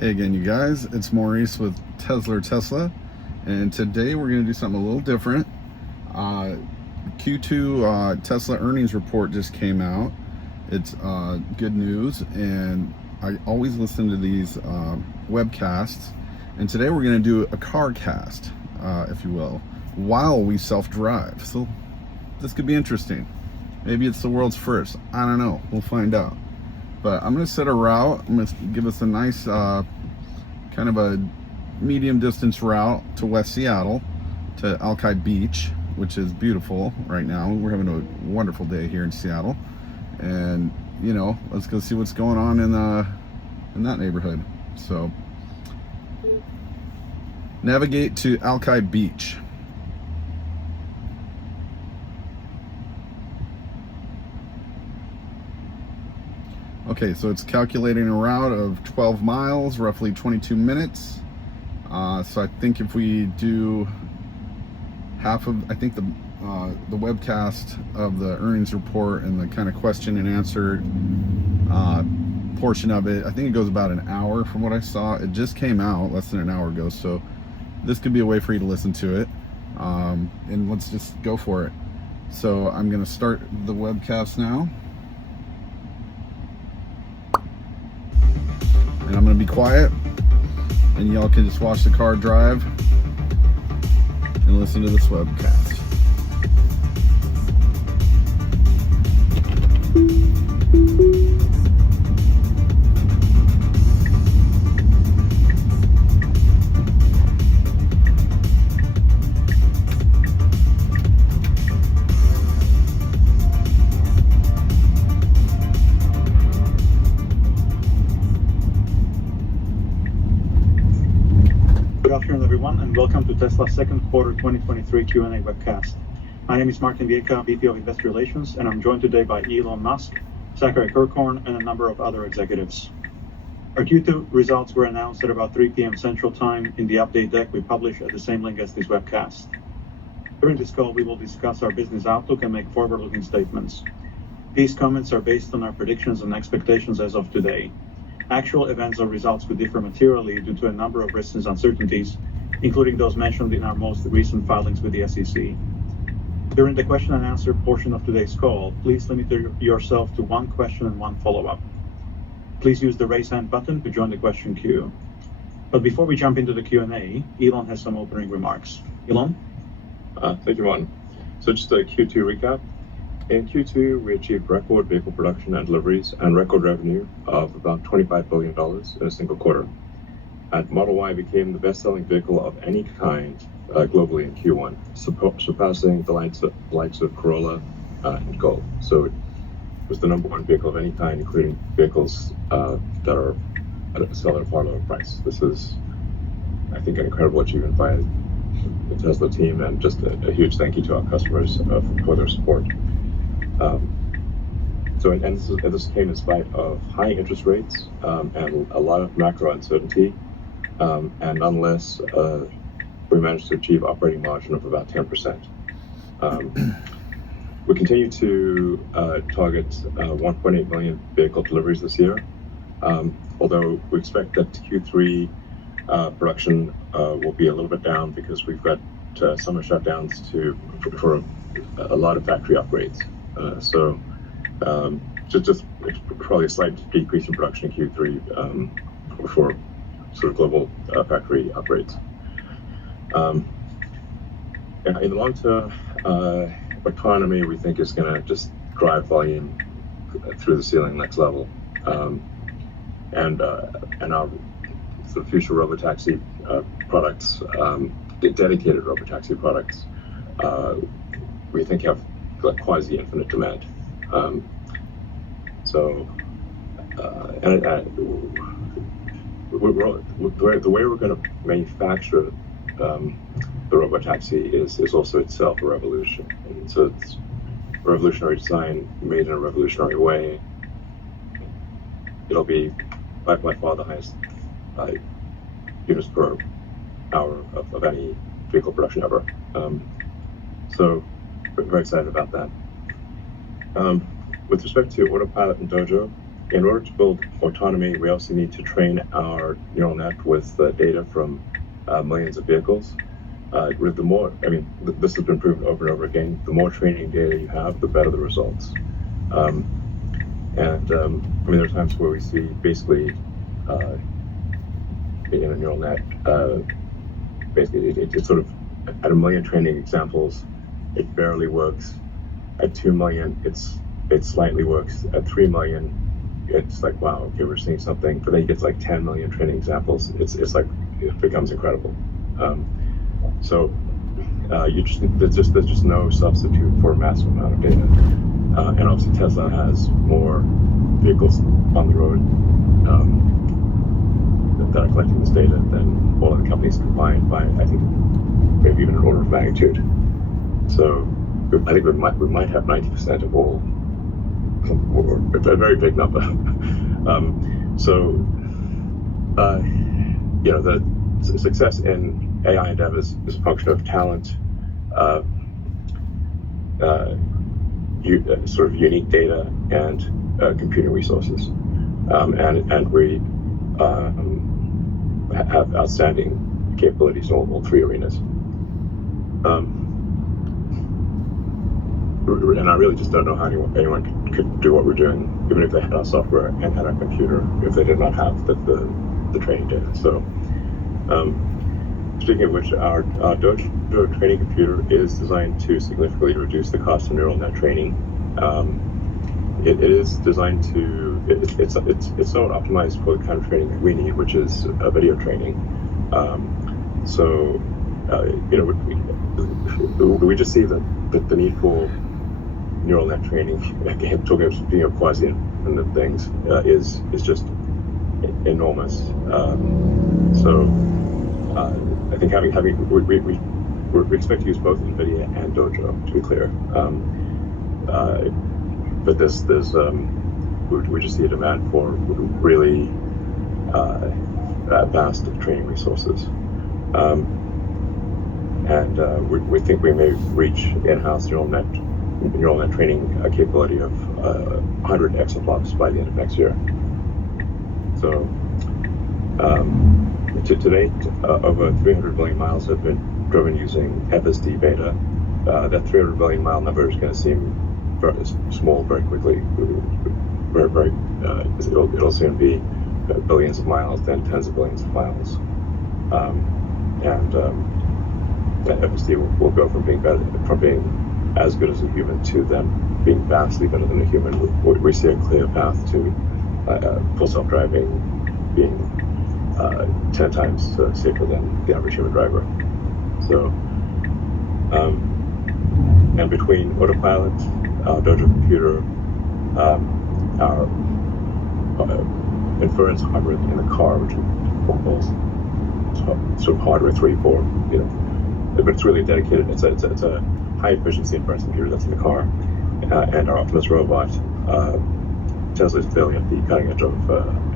Hey again, you guys, it's Maurice with Tesla, and today we're going to do something a little different. Q2 Tesla earnings report just came out. It's good news, and I always listen to these webcasts, and today we're going to do a car cast, if you will, while we self-drive. So this could be interesting. Maybe it's the world's first. I don't know. We'll find out. But I'm going to set a route. I'm going to give us a nice kind of a medium distance route to West Seattle, to Alki Beach, which is beautiful right now. We're having a wonderful day here in Seattle. And, you know, let's go see what's going on in that neighborhood. So, navigate to Alki Beach. Okay, so it's calculating a route of 12 miles, roughly 22 minutes. So I think if we do half of, I think the webcast of the earnings report and the kind of question and answer portion of it, I think it goes about an hour from what I saw. It just came out less than an hour ago, so this could be a way for you to listen to it. And let's just go for it. So I'm gonna start the webcast now. And I'm going to be quiet, and y'all can just watch the car drive and listen to this webcast. Good afternoon, everyone, and welcome to Tesla's second quarter 2023 Q&A webcast. My name is Martin Vieca, VP of Investor Relations, and I'm joined today by Elon Musk, Zachary Kirkhorn, and a number of other executives. Our Q2 results were announced at about 3 p.m. Central Time in the update deck we publish at the same link as this webcast. During this call, we will discuss our business outlook and make forward-looking statements. These comments are based on our predictions and expectations as of today. Actual events or results could differ materially due to a number of risks and uncertainties, including those mentioned in our most recent filings with the SEC. During the question and answer portion of today's call, please limit yourself to one question and one follow-up. Please use the raise hand button to join the question queue. But before we jump into the Q&A, Elon has some opening remarks. Elon? Thank you, Martin. So just a Q2 recap. In Q2, we achieved record vehicle production and deliveries and record revenue of about $25 billion in a single quarter. And Model Y became the best-selling vehicle of any kind globally in Q1, surpassing the likes of Corolla and Golf. So it was the number one vehicle of any kind, including vehicles that are sell at a far lower price. This is, I think, an incredible achievement by the Tesla team, and just a huge thank you to our customers for their support. This came in spite of high interest rates and a lot of macro uncertainty, and nonetheless, we managed to achieve operating margin of about 10%. We continue to target 1.8 million vehicle deliveries this year, although we expect that Q3 production will be a little bit down because we've got summer shutdowns for a lot of factory upgrades. Just probably a slight decrease in production in Q3 for sort of global factory upgrades. In the long term, autonomy we think is going to just drive volume through the ceiling next level, and our sort of future robotaxi products, dedicated robotaxi products, we think have quasi-infinite demand. The way we're going to manufacture the robotaxi is also itself a revolution. And so it's revolutionary design made in a revolutionary way. It'll be by far the highest units per hour of any vehicle production ever. So we're very excited about that. With respect to Autopilot and Dojo, In order to build autonomy, we also need to train our neural net with data from millions of vehicles. With the more, this has been proven over and over again, the more training data you have, the better the results. There are times where we see basically in a neural net, basically it's sort of at 1 million training examples, it barely works. At 2 million, it slightly works. At 3 million, it's like, wow, okay, we're seeing something. But then you get like 10 million training examples. It's like, it becomes incredible. There's just no substitute for a massive amount of data. And obviously Tesla has more vehicles on the road that are collecting this data than all of the companies combined by, I think, maybe even an order of magnitude. So I think we might have 90% of all, or a very big number. The success in AI endeavors is a function of talent, sort of unique data, and computing resources. And we have outstanding capabilities in all three arenas. And I really just don't know how anyone could do what we're doing, even if they had our software and had our computer, if they did not have the training data. So, speaking of which, our Dojo training computer is designed to significantly reduce the cost of neural net training. It is designed to, it's somewhat optimized for the kind of training that we need, which is video training. We just see the need for neural net training, again, talking of quasi and things, is just enormous. I think we expect to use both NVIDIA and Dojo, to be clear. But we just see a demand for really vast training resources. We think we may reach in-house neural net training capability of 100 exaflops by the end of next year. So, to date, over 300 million miles have been driven using FSD beta. That 300 million mile number is going to seem very small very quickly. It'll soon be billions of miles, then tens of billions of miles. That FSD will go from being as good as a human to them being vastly better than a human. We see a clear path to full self-driving being 10 times safer than the average human driver. So, and between autopilot, our Dojo computer, our inference hardware in the car, which we call sort of hardware 3, 4, but it's really dedicated. It's a high efficiency inference computer that's in the car, and our Optimus robot. Tesla is clearly at the cutting edge of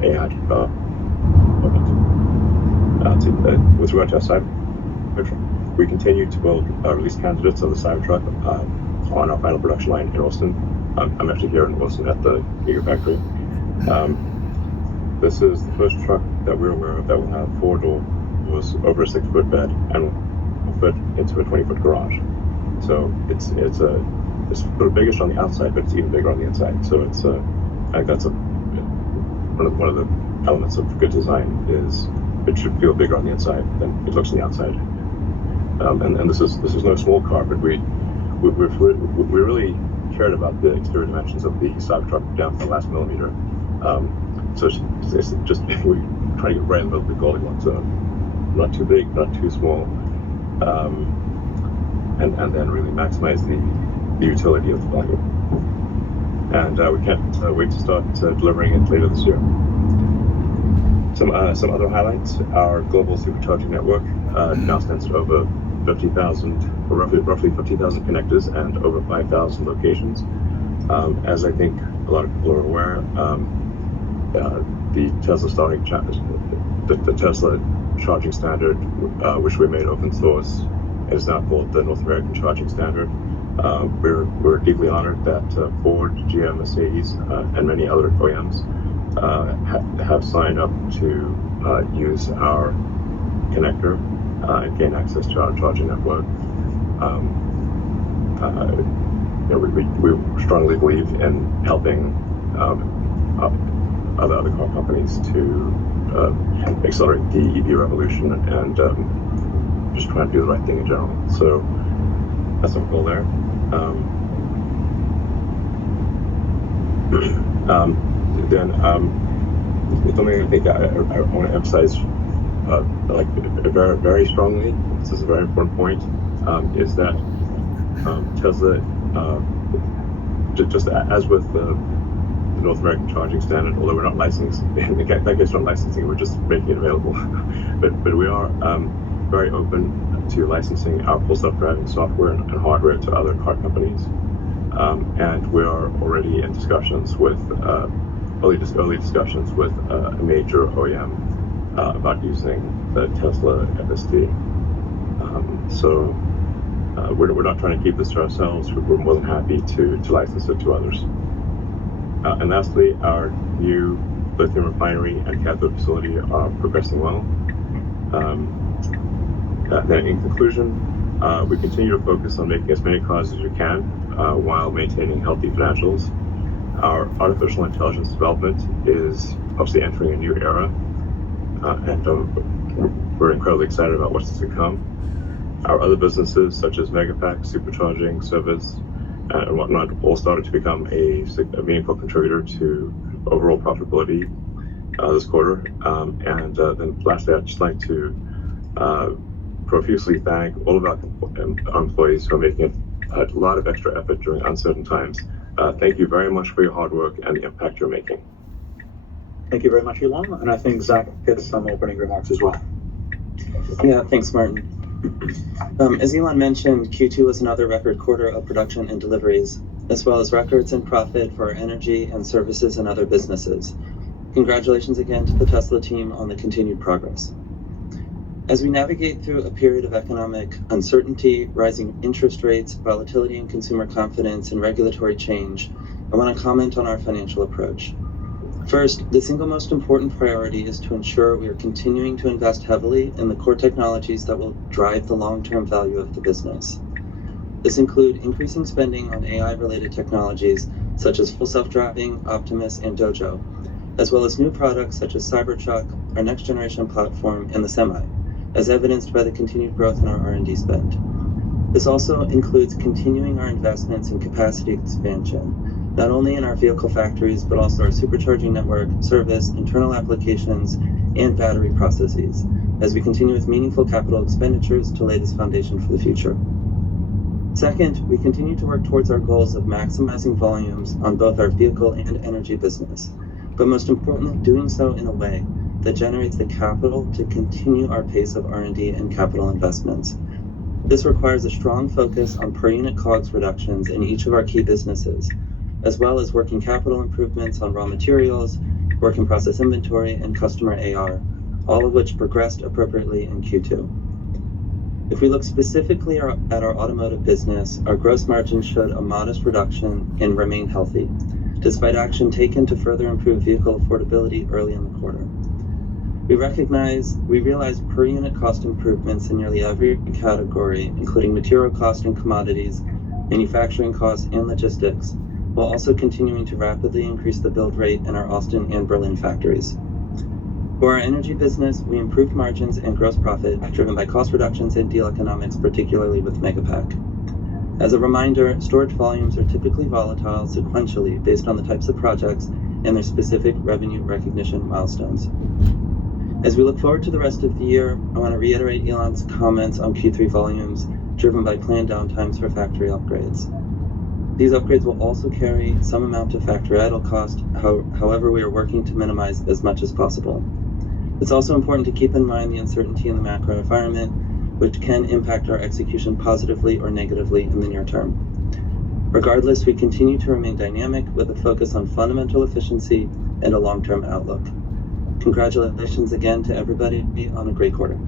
AI development. With regard to our Cybertruck, we continue to build release candidates of the Cybertruck on our final production line in Austin. I'm actually here in Austin at the Gigafactory. This is the first truck that we're aware of that will have 4 doors over a 6-foot bed and will fit into a 20-foot garage. So it's sort of biggish on the outside, but it's even bigger on the inside. So it's I think that's one of the elements of good design is it should feel bigger on the inside than it looks on the outside. And this is no small car, but we really cared about the exterior dimensions of the Cybertruck down to the last millimeter. So it's just we try to get right in the middle of the Goldilocks zone, not too big, not too small, and then really maximize the utility of the value. And we can't wait to start delivering it later this year. Some other highlights: our global supercharging network now stands at over 50,000, or roughly 50,000 connectors and over 5,000 locations. As I think a lot of people are aware, the Tesla the Tesla charging standard, which we made open source, is now called the North American Charging Standard. We're deeply honored that Ford, GM, Mercedes, and many other OEMs have signed up to use our connector and gain access to our charging network. We strongly believe in helping other car companies to accelerate the EV revolution and just trying to do the right thing in general. So that's our goal there. Something I think I want to emphasize very, very strongly, this is a very important point, is that Tesla, just as with the North American charging standard, although we're not licensing, in that case, we're not licensing, we're just making it available. but we are very open to licensing our full self-driving software and hardware to other car companies. And we are already in discussions with, early discussions with a major OEM about using the Tesla FSD. So we're not trying to keep this to ourselves. We're more than happy to license it to others. And lastly, our new lithium refinery and cathode facility are progressing well. Then in conclusion, we continue to focus on making as many cars as we can while maintaining healthy financials. Our artificial intelligence development is obviously entering a new era, and we're incredibly excited about what's to come. Our other businesses, such as Megapack, supercharging, service, and whatnot, all started to become a meaningful contributor to overall profitability this quarter. And then lastly, I'd just like to profusely thank all of our employees who are making a lot of extra effort during uncertain times. Thank you very much for your hard work and the impact you're making. Thank you very much, Elon. And I think Zach has some opening remarks as well. Yeah, thanks, Martin. As Elon mentioned, Q2 was another record quarter of production and deliveries, as well as records in profit for our energy and services and other businesses. Congratulations again to the Tesla team on the continued progress. As we navigate through a period of economic uncertainty, rising interest rates, volatility in consumer confidence, and regulatory change, I want to comment on our financial approach. First, the single most important priority is to ensure we are continuing to invest heavily in the core technologies that will drive the long-term value of the business. This includes increasing spending on AI-related technologies such as full self-driving, Optimus, and Dojo, as well as new products such as Cybertruck, our next-generation platform, and the Semi, as evidenced by the continued growth in our R&D spend. This also includes continuing our investments in capacity expansion, not only in our vehicle factories, but also our supercharging network, service, internal applications, and battery processes, as we continue with meaningful capital expenditures to lay this foundation for the future. Second, we continue to work towards our goals of maximizing volumes on both our vehicle and energy business, but most importantly, doing so in a way that generates the capital to continue our pace of R&D and capital investments. This requires a strong focus on per unit COGS reductions in each of our key businesses, as well as working capital improvements on raw materials, work in process inventory, and customer AR, all of which progressed appropriately in Q2. If we look specifically at our automotive business, our gross margin showed a modest reduction and remained healthy, despite action taken to further improve vehicle affordability early in the quarter. We realized per unit cost improvements in nearly every category, including material cost and commodities, manufacturing costs, and logistics, while also continuing to rapidly increase the build rate in our Austin and Berlin factories. For our energy business, we improved margins and gross profit driven by cost reductions and deal economics, particularly with Megapack. As a reminder, storage volumes are typically volatile sequentially based on the types of projects and their specific revenue recognition milestones. As we look forward to the rest of the year, I want to reiterate Elon's comments on Q3 volumes driven by planned downtimes for factory upgrades. These upgrades will also carry some amount of factory idle cost, however we are working to minimize as much as possible. It's also important to keep in mind the uncertainty in the macro environment, which can impact our execution positively or negatively in the near term. Regardless, we continue to remain dynamic with a focus on fundamental efficiency and a long-term outlook. Congratulations again to everybody on a great quarter.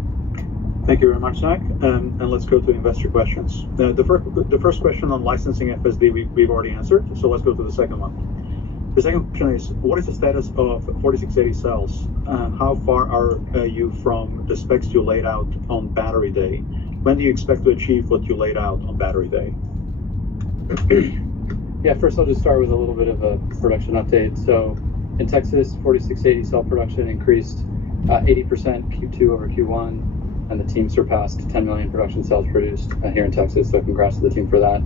Thank you very much, Zach. And let's go to investor questions. The first question on licensing FSD we've already answered, so let's go to the second one. The second question is, what is the status of 4680 cells? How far are you from the specs you laid out on Battery Day? When do you expect to achieve what you laid out on Battery Day? Yeah, first I'll just start with a little bit of a production update. So in Texas, 4680 cell production increased 80% Q2 over Q1, and the team surpassed 10 million production cells produced here in Texas, so congrats to the team for that.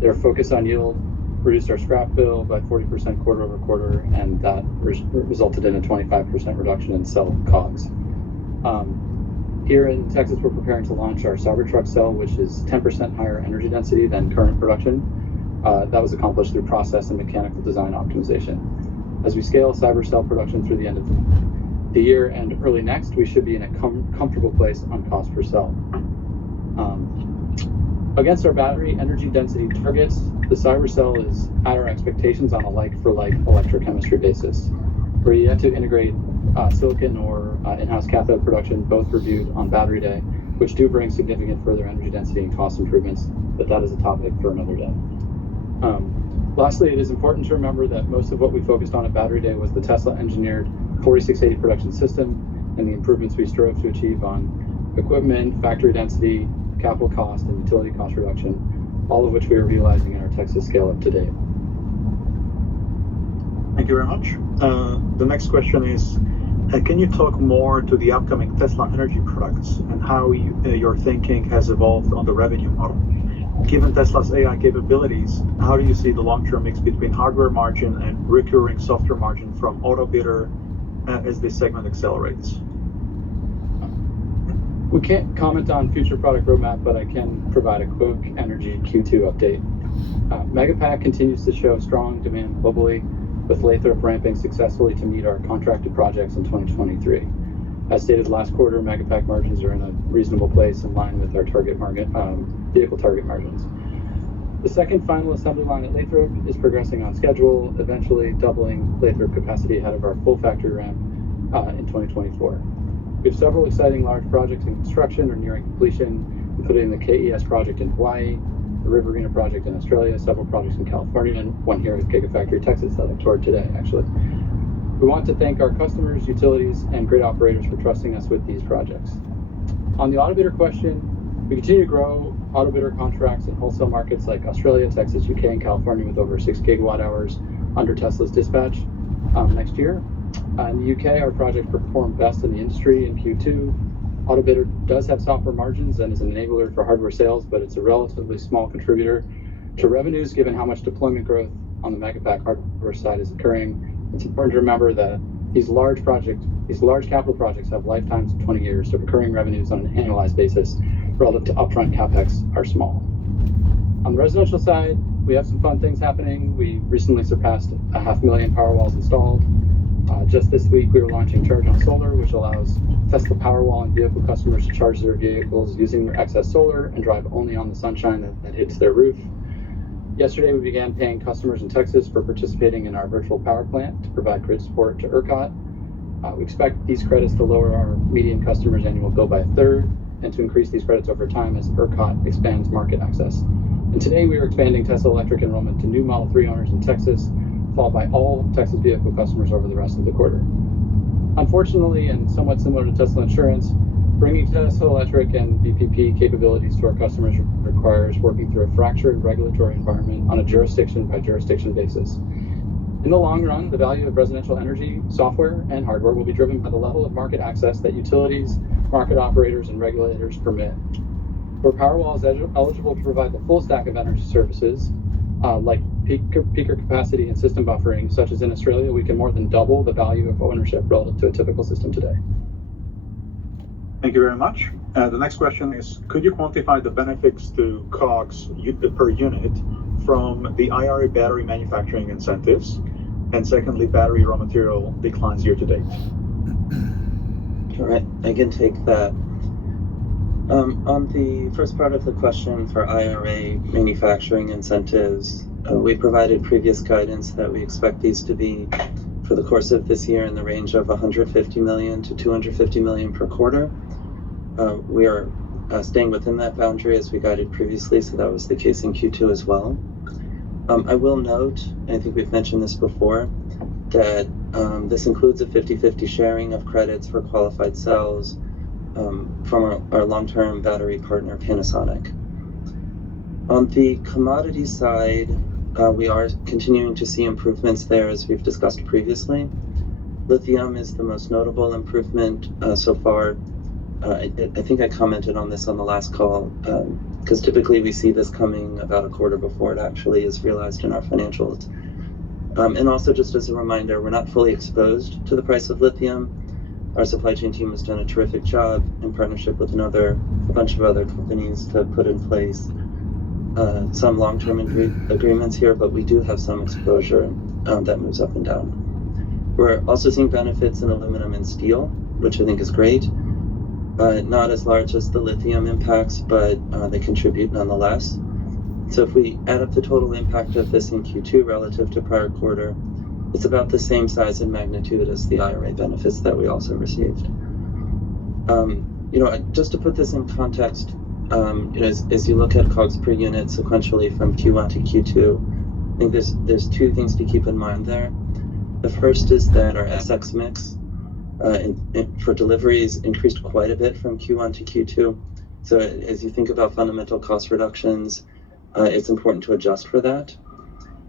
Their focus on yield reduced our scrap bill by 40% quarter over quarter, and that resulted in a 25% reduction in cell COGS. Here in Texas, we're preparing to launch our Cybertruck cell, which is 10% higher energy density than current production. That was accomplished through process and mechanical design optimization. As we scale Cyber cell production through the end of the year and early next, we should be in a comfortable place on cost per cell. Against our battery energy density targets, the Cyber cell is at our expectations on a like-for-like electrochemistry basis. We're yet to integrate silicon or in-house cathode production, both reviewed on Battery Day, which do bring significant further energy density and cost improvements, but that is a topic for another day. Lastly, it is important to remember that most of what we focused on at Battery Day was the Tesla-engineered 4680 production system and the improvements we strove to achieve on equipment, factory density, capital cost, and utility cost reduction, all of which we are realizing in our Texas scale-up to date. Thank you very much. The next question is, can you talk more to the upcoming Tesla energy products and how your thinking has evolved on the revenue model? Given Tesla's AI capabilities, how do you see the long-term mix between hardware margin and recurring software margin from Autobidder as this segment accelerates? We can't comment on future product roadmap, but I can provide a quick energy Q2 update. Megapack continues to show strong demand globally, with Lathrop ramping successfully to meet our contracted projects in 2023. As stated last quarter, Megapack margins are in a reasonable place in line with our target market, vehicle target margins. The second final assembly line at Lathrop is progressing on schedule, eventually doubling Lathrop capacity ahead of our full factory ramp in 2024. We have several exciting large projects in construction or nearing completion, including the KES project in Hawaii, the Riverina project in Australia, several projects in California, and one here at Gigafactory Texas that I toured today, actually. We want to thank our customers, utilities, and grid operators for trusting us with these projects. On the Autobidder question, we continue to grow Autobidder contracts in wholesale markets like Australia, Texas, UK, and California with over 6 gigawatt hours under Tesla's dispatch next year. In the UK, our project performed best in the industry in Q2. Autobidder does have software margins and is an enabler for hardware sales, but it's a relatively small contributor to revenues given how much deployment growth on the Megapack hardware side is occurring. It's important to remember that these large capital projects have lifetimes of 20 years, so recurring revenues on an annualized basis relative to upfront CapEx are small. On the residential side, we have some fun things happening. We recently surpassed 500,000 Powerwalls installed. Just this week, we were launching Charge on Solar, which allows Tesla Powerwall and vehicle customers to charge their vehicles using their excess solar and drive only on the sunshine that hits their roof. Yesterday, we began paying customers in Texas for participating in our virtual power plant to provide grid support to ERCOT. We expect these credits to lower our median customers' annual bill by a third and to increase these credits over time as ERCOT expands market access. And today, we are expanding Tesla Electric enrollment to new Model 3 owners in Texas, followed by all Texas vehicle customers over the rest of the quarter. Unfortunately, and somewhat similar to Tesla Insurance, bringing Tesla Electric and VPP capabilities to our customers requires working through a fractured regulatory environment on a jurisdiction-by-jurisdiction basis. In the long run, the value of residential energy, software, and hardware will be driven by the level of market access that utilities, market operators, and regulators permit. Where Powerwall is eligible to provide the full stack of energy services, like peaker capacity and system buffering, such as in Australia, we can more than double the value of ownership relative to a typical system today. Thank you very much. The next question is, could you quantify the benefits to COGS per unit from the IRA battery manufacturing incentives, and secondly, battery raw material declines year to date? All right, I can take that. On the first part of the question for IRA manufacturing incentives, we provided previous guidance that we expect these to be, for the course of this year, in the range of $150 million to $250 million per quarter. We are staying within that boundary as we guided previously, so that was the case in Q2 as well. I will note, and I think we've mentioned this before, that this includes a 50-50 sharing of credits for qualified cells from our long-term battery partner, Panasonic. On the commodity side, we are continuing to see improvements there, as we've discussed previously. Lithium is the most notable improvement so far. I think I commented on this on the last call, because typically we see this coming about a quarter before it actually is realized in our financials. And also, just as a reminder, we're not fully exposed to the price of lithium. Our supply chain team has done a terrific job in partnership with a bunch of other companies to put in place some long-term agreements here, but we do have some exposure that moves up and down. We're also seeing benefits in aluminum and steel, which I think is great. Not as large as the lithium impacts, but they contribute nonetheless. So if we add up the total impact of this in Q2 relative to prior quarter, it's about the same size and magnitude as the IRA benefits that we also received. Just to put this in context, as you look at COGS per unit sequentially from Q1 to Q2, I think there's two things to keep in mind there. The first is that our SX mix for deliveries increased quite a bit from Q1 to Q2. So as you think about fundamental cost reductions, it's important to adjust for that.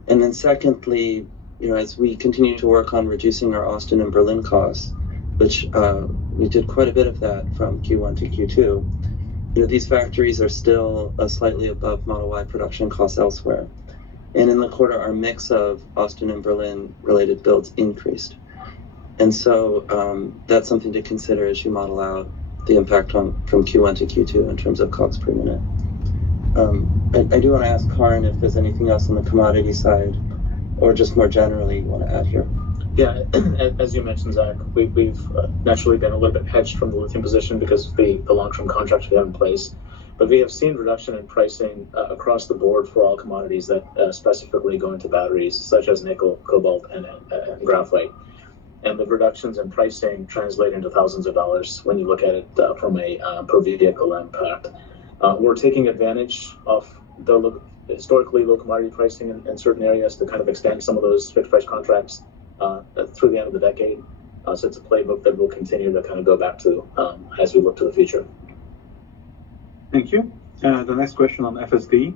And then secondly, as we continue to work on reducing our Austin and Berlin costs, which we did quite a bit of that from Q1 to Q2, these factories are still slightly above Model Y production costs elsewhere. And in the quarter, our mix of Austin and Berlin related builds increased. And so that's something to consider as you model out the impact from Q1 to Q2 in terms of COGS per unit. I do want to ask Karin if there's anything else on the commodity side, or just more generally you want to add here. Yeah, as you mentioned, Zach, we've naturally been a little bit hedged from the lithium position because of the long-term contracts we have in place. But we have seen reduction in pricing across the board for all commodities that specifically go into batteries, such as nickel, cobalt, and graphite. And the reductions in pricing translate into thousands of dollars when you look at it from a per vehicle impact. We're taking advantage of the historically low commodity pricing in certain areas to kind of extend some of those fixed price contracts through the end of the decade. So it's a playbook that we'll continue to kind of go back to as we look to the future. Thank you. The next question on FSD.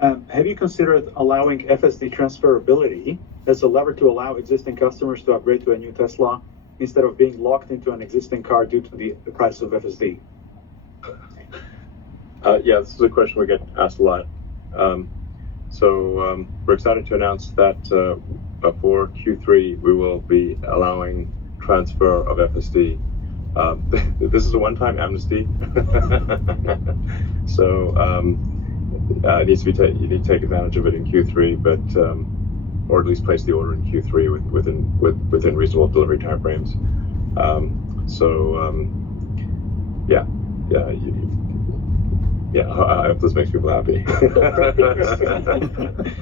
Have you considered allowing FSD transferability as a lever to allow existing customers to upgrade to a new Tesla instead of being locked into an existing car due to the price of FSD? Yeah, this is a question we get asked a lot. So we're excited to announce that for Q3, we will be allowing transfer of FSD. This is a one-time amnesty. So it needs to be you need to take advantage of it in Q3, but or at least place the order in Q3 within reasonable delivery timeframes. I hope this makes people happy. But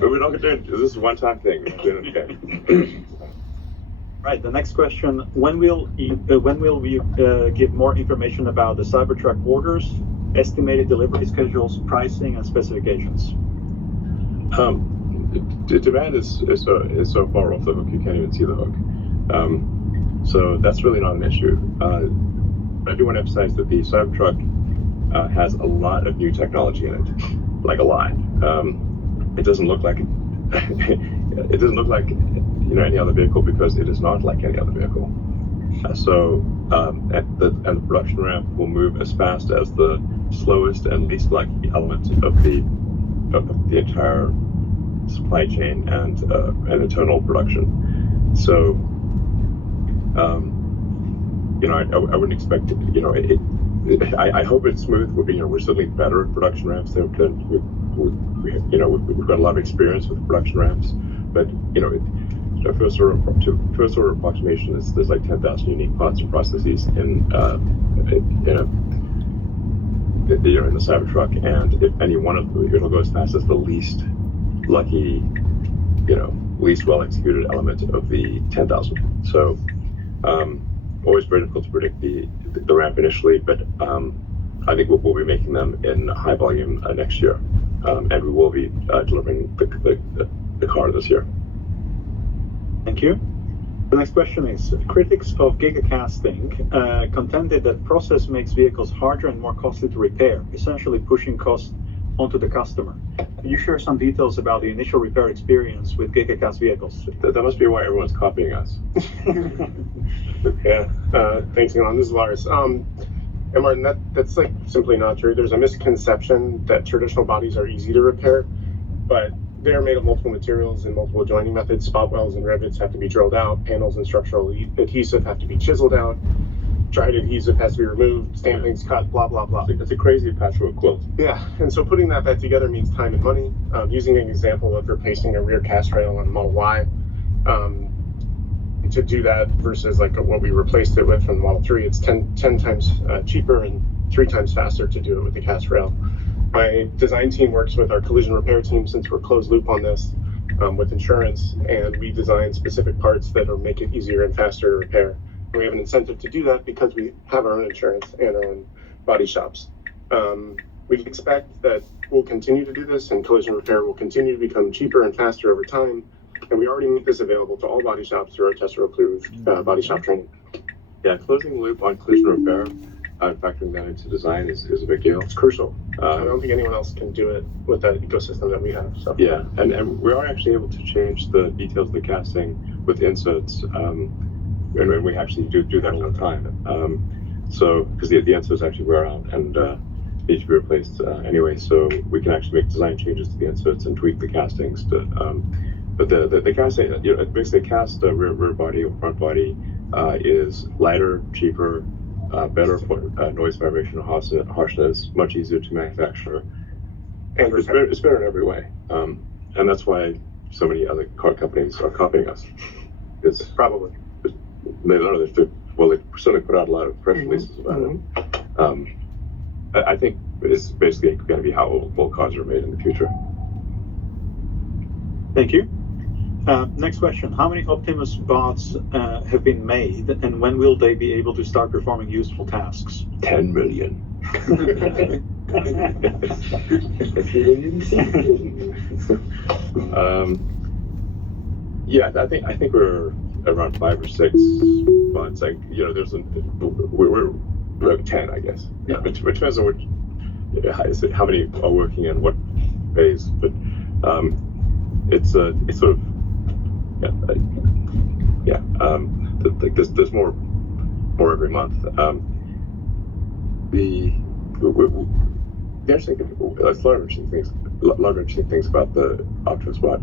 we're not going to do it. This is a one-time thing. We're not doing it again. Right. The next question: When will we give more information about the Cybertruck orders, estimated delivery schedules, pricing, and specifications? The demand is so far off the hook you can't even see the hook. So that's really not an issue. I do want to emphasize that the Cybertruck has a lot of new technology in it, like a lot. It doesn't look like it doesn't look like any other vehicle because it is not like any other vehicle. And the production ramp will move as fast as the slowest and least lucky element of the entire supply chain and internal production. So I wouldn't expect I hope it's smooth. We're certainly better at production ramps than we've got a lot of experience with production ramps. But first order approximation is there's like 10,000 unique parts and processes in the Cybertruck, and if any one of them, it'll go as fast as the least lucky, least well executed element of the 10,000. So always very difficult to predict the ramp initially, but I think we'll be making them in high volume next year, and we will be delivering the car this year. Thank you. The next question is, critics of gigacasting contended that process makes vehicles harder and more costly to repair, essentially pushing costs onto the customer. Can you share some details about the initial repair experience with gigacast vehicles? That must be why everyone's copying us. Yeah, thanks, Elon. This is Lars. And Martin, that's like simply not true. There's a misconception that traditional bodies are easy to repair, but they are made of multiple materials and multiple joining methods. Spot welds and rivets have to be drilled out. Panels and structural adhesive have to be chiseled out. Dried adhesive has to be removed. Stampings cut. Blah blah blah. It's a crazy patchwork quilt. Yeah, and so putting that back together means time and money. Using an example of replacing a rear cast rail on a Model Y, to do that versus like what we replaced it with from the Model 3, it's 10 times cheaper and 3 times faster to do it with the cast rail. My design team works with our collision repair team since we're closed loop on this with insurance, and we design specific parts that will make it easier and faster to repair. And we have an incentive to do that because we have our own insurance and our own body shops. We expect that we'll continue to do this, and collision repair will continue to become cheaper and faster over time. And we already make this available to all body shops through our Tezler-approved body shop training. Yeah, closing the loop on collision repair, factoring that into design is a big deal. It's crucial. I don't think anyone else can do it with that ecosystem that we have. So. Yeah, and we are actually able to change the details of the casting with inserts, and we actually do that all the time. So, because the inserts actually wear out and need to be replaced anyway, so we can actually make design changes to the inserts and tweak the castings to. But the casting, basically cast rear body or front body is lighter, cheaper, better for noise, vibration, harshness, much easier to manufacture, and it's better in every way. And that's why so many other car companies are copying us. It's Probably. They don't know. They certainly put out a lot of press releases about it. I think it's basically going to be how all cars are made in the future. Thank you. Next question. How many Optimus bots have been made, and when will they be able to start performing useful tasks? 10 million. Yeah, I think we're around 5 or 6 bots. Like, we're 10, I guess. Yeah, it depends on how many are working in what phase, but it's sort of. There's more every month. The interesting thing, there's a lot of interesting things about the Optimus bot.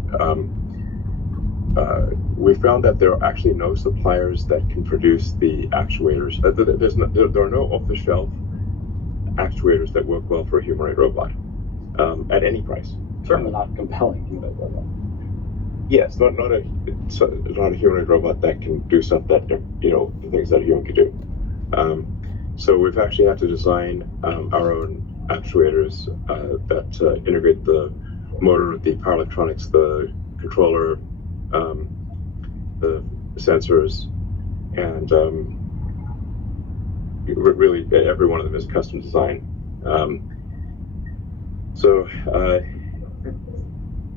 We found that there are actually no suppliers that can produce the actuators. There are no off-the-shelf actuators that work well for a humanoid robot at any price. Certainly not compelling humanoid robot. Yes, not a humanoid robot that can do stuff that the things that a human could do. So we've actually had to design our own actuators that integrate the motor, the power electronics, the controller, the sensors, and really every one of them is custom design.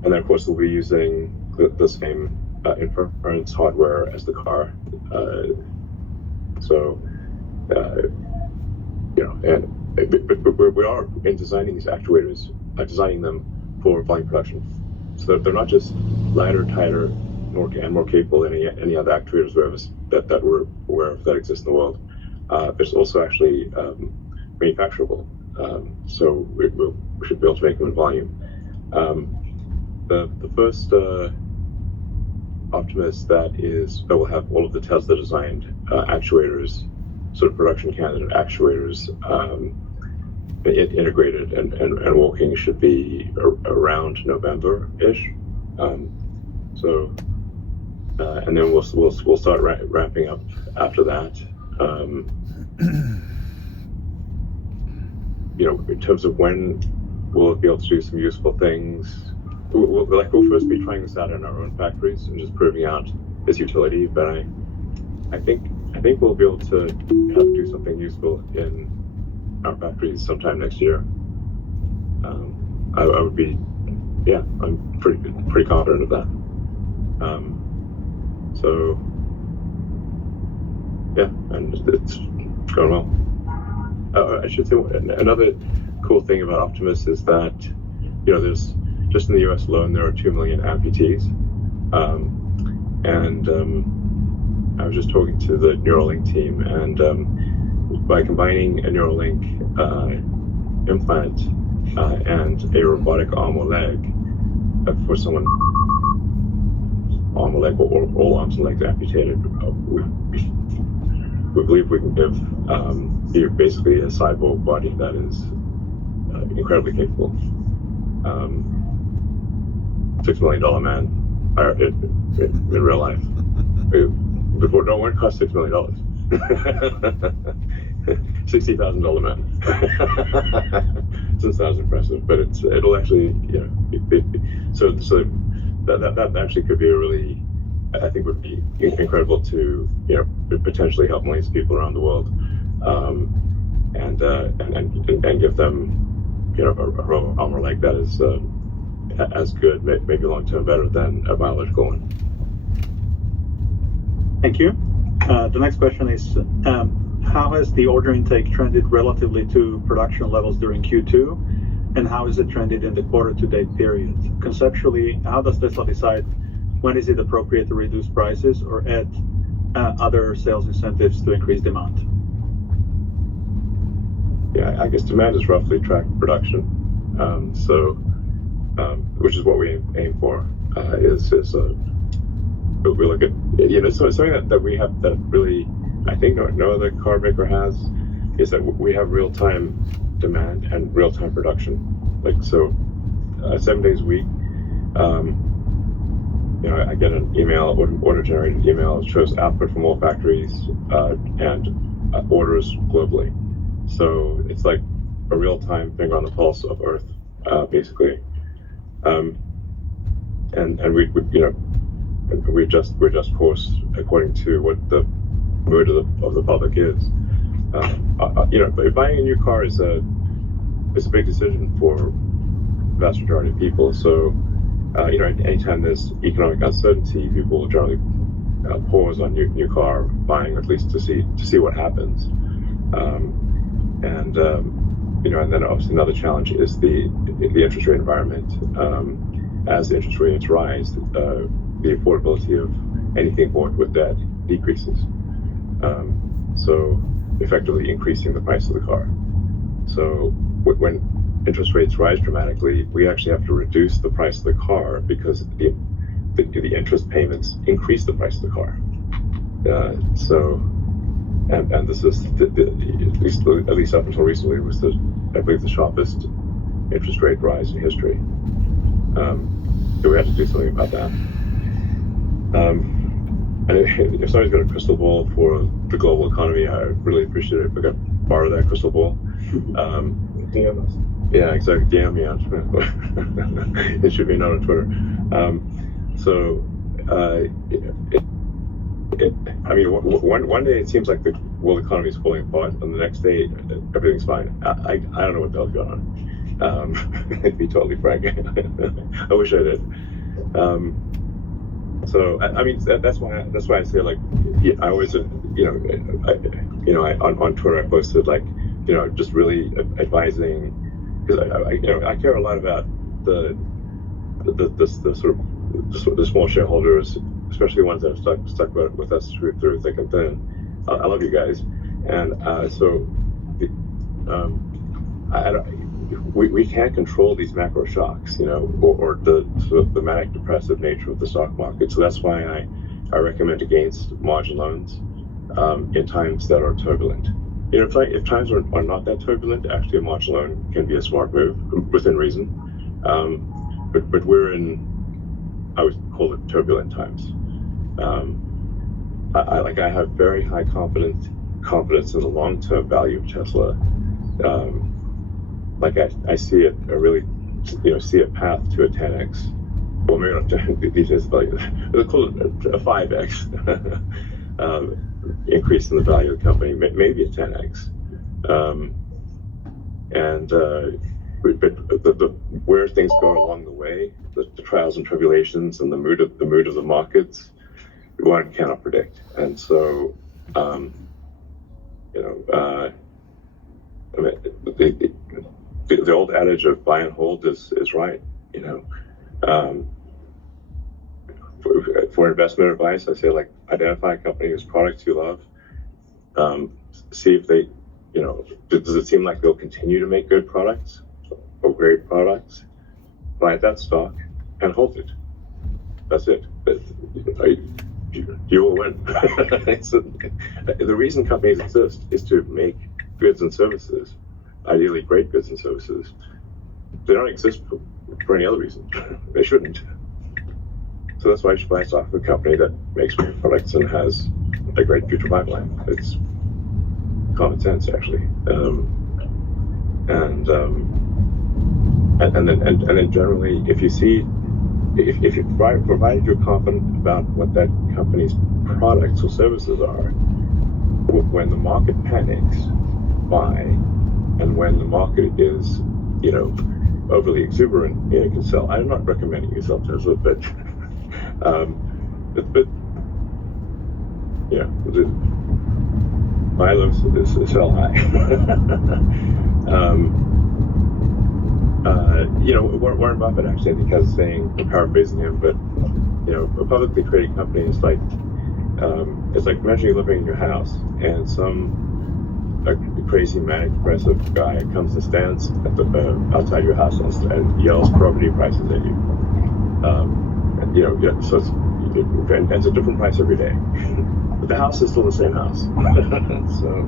And then of course we'll be using the same inference hardware as the car. But we are in designing these actuators, designing them for volume production. So they're not just lighter, tighter, and more capable than any other actuators that we're aware of that exist in the world. It's also actually manufacturable. So we should be able to make them in volume. The first Optimus that will have all of the Tezler designed actuators, sort of production candidate actuators, integrated and working should be around November-ish. And then we'll start ramping up after that. In terms of when we'll be able to do some useful things, we'll first be trying this out in our own factories and just proving out its utility. But I think think we'll be able to do something useful in our factories sometime next year. I would be, yeah, I'm pretty confident of that. So yeah, and it's going well. I should say another cool thing about Optimus is that, you know, there's just in the US alone there are 2 million amputees, and I was just talking to the Neuralink team, and by combining a Neuralink implant and a robotic arm or leg for someone arm or leg or all arms and legs amputated, we believe we can give you basically a cyborg body that is incredibly capable. $6 million man in real life. Before, no one cost $6 million. $60,000 man. Doesn't sound impressive, but it'll actually, you know, so that actually could be a really, I think would be incredible to, you know, potentially help millions of people around the world, and give them, you know, a robot arm or leg that is as good, maybe long term better than a biological one. Thank you. The next question is, how has the order intake trended relatively to production levels during Q2, and how is it trended in the quarter-to-date period? Conceptually, how does Tesla decide when is it appropriate to reduce prices or add other sales incentives to increase demand? Yeah, I guess demand is roughly tracked production, which is what we aim for. We look at, you know, so something that we have that really, I think no other car maker has, is that we have real-time demand and real-time production. Like, so 7 days a week, you know, I get an email, order-generated email, it shows output from all factories and orders globally. So it's like a real-time finger on the pulse of Earth, basically. And we you know, we adjust course according to what the mood of the public is. You know, but buying a new car is a big decision for the vast majority of people. So, you know, anytime there's economic uncertainty, people will generally pause on new car buying, at least to see what happens. You know, and then obviously another challenge is the interest rate environment. As the interest rates rise, the affordability of anything bought with debt decreases. So effectively increasing the price of the car. So when interest rates rise dramatically, we actually have to reduce the price of the car because the interest payments increase the price of the car. And this is at least up until recently was I believe the sharpest interest rate rise in history. So we had to do something about that. And if somebody's got a crystal ball for the global economy, I really appreciate it if I could borrow that crystal ball. DM us. Yeah, exactly. DM me on Twitter. It should be a note on Twitter. I mean, one day it seems like the world economy is falling apart, and the next day everything's fine. I don't know what the hell's going on. To be totally frank, I wish I did. So I mean that's why I say, like, I always on Twitter I posted, like, you know, just really advising, because I care a lot about the sort of the small shareholders, especially ones that have stuck with us through thick and thin. I love you guys, and we can't control these macro shocks, you know, or the sort of the manic depressive nature of the stock market. So that's why I recommend against margin loans in times that are turbulent. You know, if times are not that turbulent, actually a margin loan can be a smart move within reason. But we're in, I would call it, turbulent times. I have very high confidence in the long-term value of Tesla. Like I see it, I really, you know, see a path to a 10x. Well, maybe not these days, but they'll call it a 5x increase in the value of the company, maybe a 10x. But where things go along the way, the trials and tribulations and the mood of the markets, one cannot predict. And so, the old adage of buy and hold is right. For investment advice, I say, like, identify a company whose products you love. See if they, does it seem like they'll continue to make good products or great products? Buy that stock and hold it. That's it. You will win. The reason companies exist is to make goods and services, ideally great goods and services. They don't exist for any other reason. They shouldn't. So that's why you should buy stock of a company that makes great products and has a great future pipeline. It's common sense, actually. And then generally, if you provided you're confident about what that company's products or services are, when the market panics, buy, and when the market is, overly exuberant, you can sell. I'm not recommending you sell Tezler, but buy low, sell high. Warren Buffett actually, I think, has a saying, paraphrasing him, but a publicly traded company is like, it's like imagine you're living in your house and a crazy manic depressive guy comes and stands at outside your house and yells property prices at you. So it's a different price every day. But the house is still the same house. So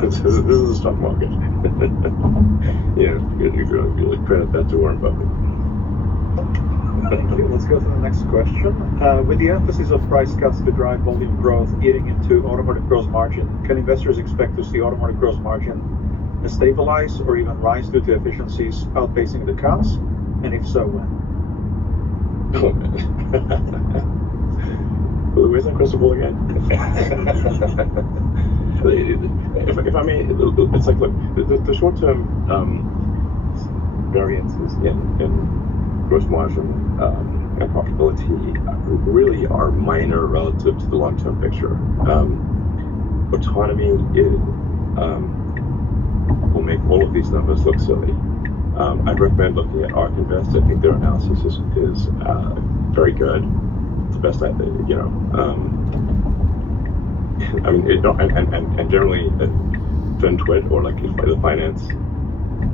this is a stock market. You really credit that to Warren Buffett. Thank you. Let's go to the next question. With the emphasis of price cuts to drive volume growth eating into automotive gross margin, can investors expect to see automotive gross margin stabilize or even rise due to efficiencies outpacing the cuts? And if so, when? Oh, man. Where's that crystal ball again? if I may, it's like, look, the short-term variances in gross margin and profitability really are minor relative to the long-term picture. Autonomy will make all of these numbers look silly. I'd recommend looking at ARK Invest. I think their analysis is very good. It's the best I think, and generally, FinTwit or like the finance,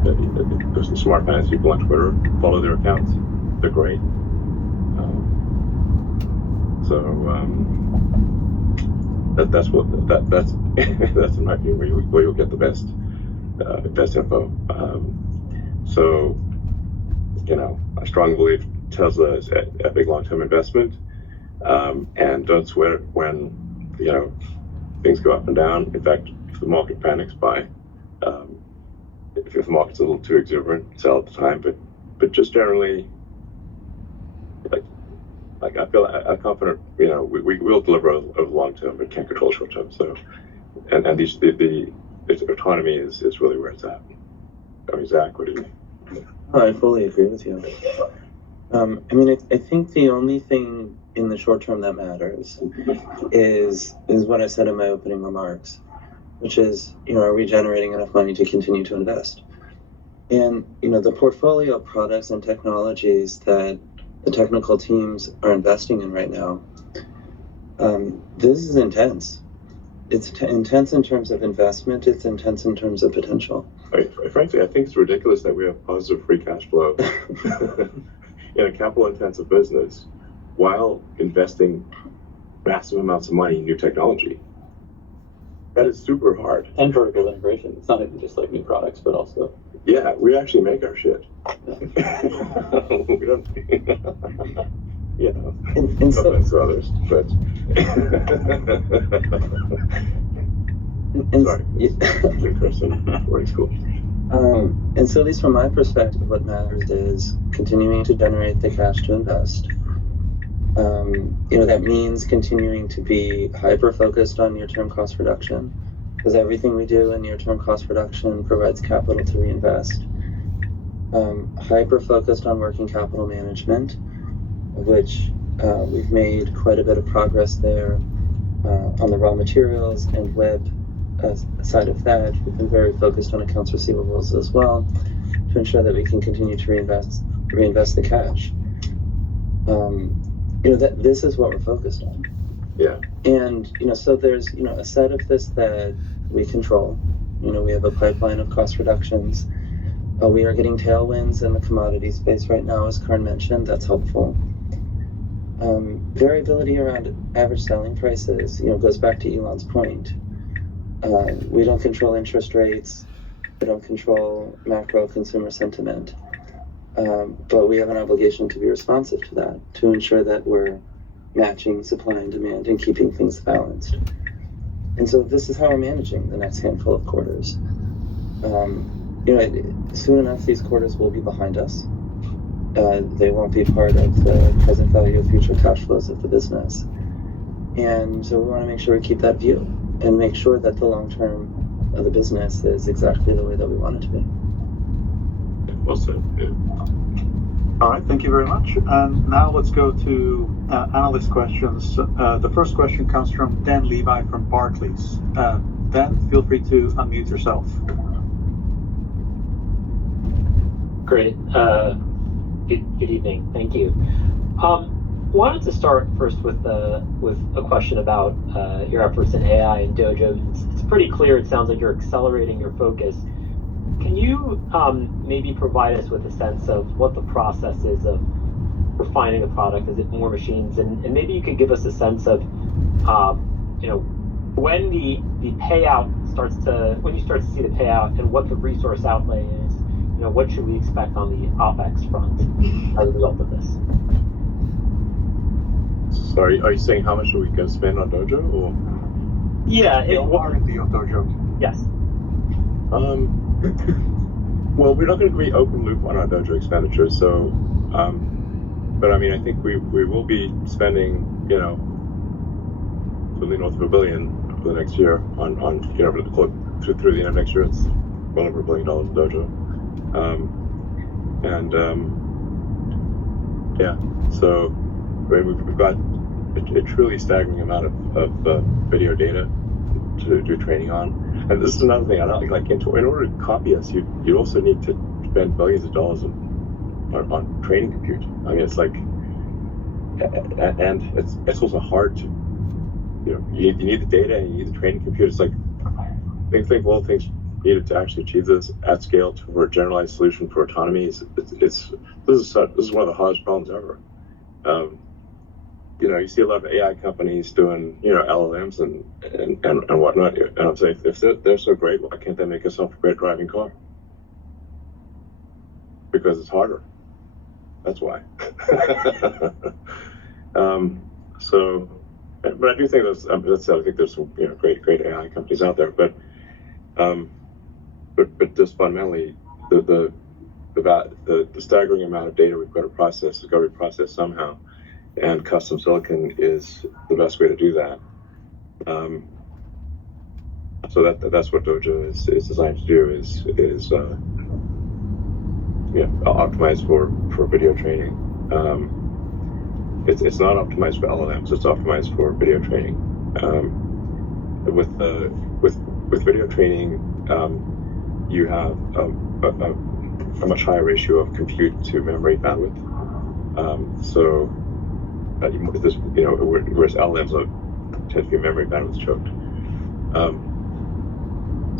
the smart finance people on Twitter, follow their accounts. They're great. That's in my view where you'll get the best info. I strongly believe Tesla is a big long-term investment, and don't sweat it when things go up and down. In fact, if the market panics, buy. If the market's a little too exuberant, sell at the time. But just generally, like I feel I'm confident. We will deliver over the long term, but can't control short term. So, and the autonomy is really where it's at. Zach, what do you think? I fully agree with you. I think the only thing in the short term that matters is what I said in my opening remarks, which is, are we generating enough money to continue to invest? And, the portfolio of products and technologies that the technical teams are investing in right now, this is intense. It's intense in terms of investment. It's intense in terms of potential. Frankly, I think it's ridiculous that we have positive free cash flow in a capital-intensive business while investing massive amounts of money in new technology. That is super hard. And vertical integration. It's not even just like new products, but also. Yeah, we actually make our shit. We don't. And so, offense to others, but. Sorry, good question. Boarding school. And so, at least from my perspective, what matters is continuing to generate the cash to invest, That means continuing to be hyper-focused on near-term cost reduction, because everything we do in near-term cost reduction provides capital to reinvest. Hyper-focused on working capital management, which we've made quite a bit of progress there on the raw materials and web side of that. We've been very focused on accounts receivables as well to ensure that we can continue to reinvest the cash. This is what we're focused on. Yeah. And, so there's, a set of this that we control. We have a pipeline of cost reductions. We are getting tailwinds in the commodity space right now, as Karn mentioned. That's helpful. Variability around average selling prices, goes back to Elon's point. We don't control interest rates. We don't control macro consumer sentiment. But we have an obligation to be responsive to that, to ensure that we're matching supply and demand and keeping things balanced. And so this is how we're managing the next handful of quarters. Soon enough, these quarters will be behind us. They won't be part of the present value of future cash flows of the business. And so we want to make sure we keep that view and make sure that the long term of the business is exactly the way that we want it to be. Well said. Yeah. All right, thank you very much. And now let's go to analyst questions. The first question comes from Dan Levi from Barclays. Dan, feel free to unmute yourself. Great. Good evening. Thank you. Wanted to start first with a question about your efforts in AI and Dojo. It's pretty clear. It sounds like you're accelerating your focus. Can you maybe provide us with a sense of what the process is of refining the product? Is it more machines? And maybe you could give us a sense of, when the payout when you start to see the payout and what the resource outlay is. What should we expect on the OpEx front as a result of this? Sorry, are you saying how much are we going to spend on Dojo? Or? Yeah, R&D of Dojo. Yes. Well, we're not going to be open loop on our Dojo expenditures, so, but I mean, I think we will be spending, really north of $1 billion for the next year on through the end of next year. It's well over $1 billion in Dojo. So I mean, we've got a truly staggering amount of video data to do training on. And this is another thing. I don't think, in order to copy us, you also need to spend billions of dollars on training compute. I mean, it's like, and it's also hard to, you need the data and you need the training compute. It's like, think of all things needed to actually achieve this at scale for a generalized solution for autonomy. This is one of the hardest problems ever. You see a lot of AI companies doing, LLMs and whatnot. And I'm saying, if they're so great, why can't they make a self-great driving car? Because it's harder. That's why. But I do think I think there's some great AI companies out there. But just fundamentally, the staggering amount of data we've got to process has got to be processed somehow, and custom silicon is the best way to do that. So that's what Dojo is designed to do, is optimized for video training. It's not optimized for LLMs. It's optimized for video training. With video training, you have a much higher ratio of compute to memory bandwidth. Whereas LLMs tend to be memory bandwidth choked.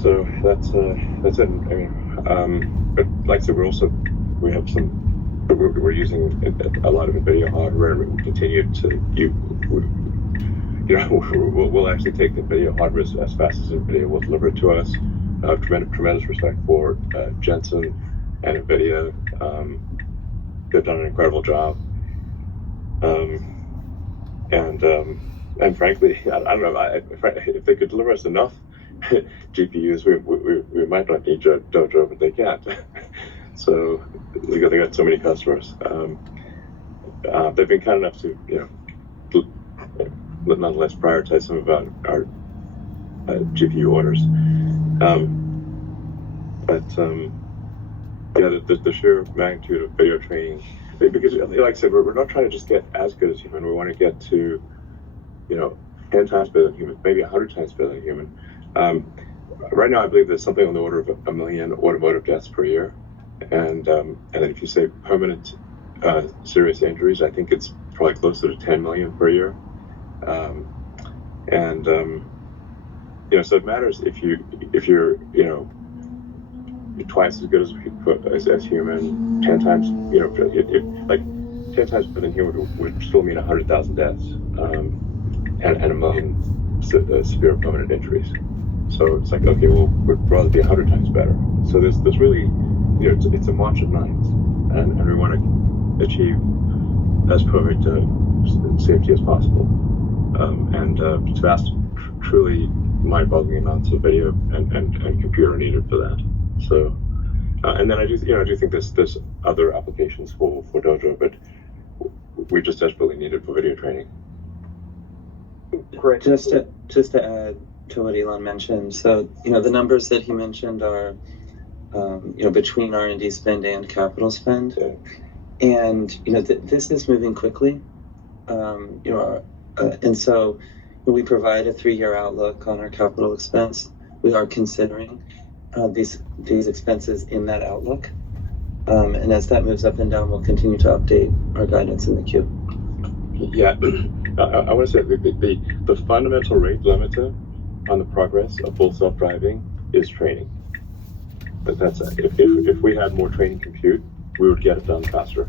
So that's it. I mean, but like I said, we're using a lot of NVIDIA hardware, and we continue to we'll actually take the NVIDIA hardware as fast as NVIDIA will deliver it to us. Tremendous respect for Jensen and NVIDIA. They've done an incredible job. And frankly, I don't know if they could deliver us enough GPUs, we might not need Dojo, but they can't. So they got so many customers. They've been kind enough to nonetheless prioritize some of our GPU orders. The sheer magnitude of video training, because like I said, we're not trying to just get as good as human. We want to get to, 10 times better than human, maybe 100 times better than human. Right now, I believe there's something on the order of 1 million automotive deaths per year, and then if you say permanent serious injuries, I think it's probably closer to 10 million per year. So it matters if you're twice as good as human, 10 times, like 10 times better than human would still mean 100,000 deaths, and 1 million severe permanent injuries. So it's like, okay, well, we'd rather be 100 times better. So there's really, it's a march of nines, and we want to achieve as perfect safety as possible. It's vast, truly mind-boggling amounts of video and computer needed for that. So, and then I do think there's other applications for Dojo, but we just desperately need it for video training. Great. Just to add to what Elon mentioned, so the numbers that he mentioned are between R&D spend and capital spend, and this is moving quickly, and so when we provide a 3-year outlook on our capital expense, we are considering these expenses in that outlook, and as that moves up and down, we'll continue to update our guidance in the Q. Yeah, I want to say the fundamental rate limiter on the progress of full self-driving is training. But that's if we had more training compute, we would get it done faster.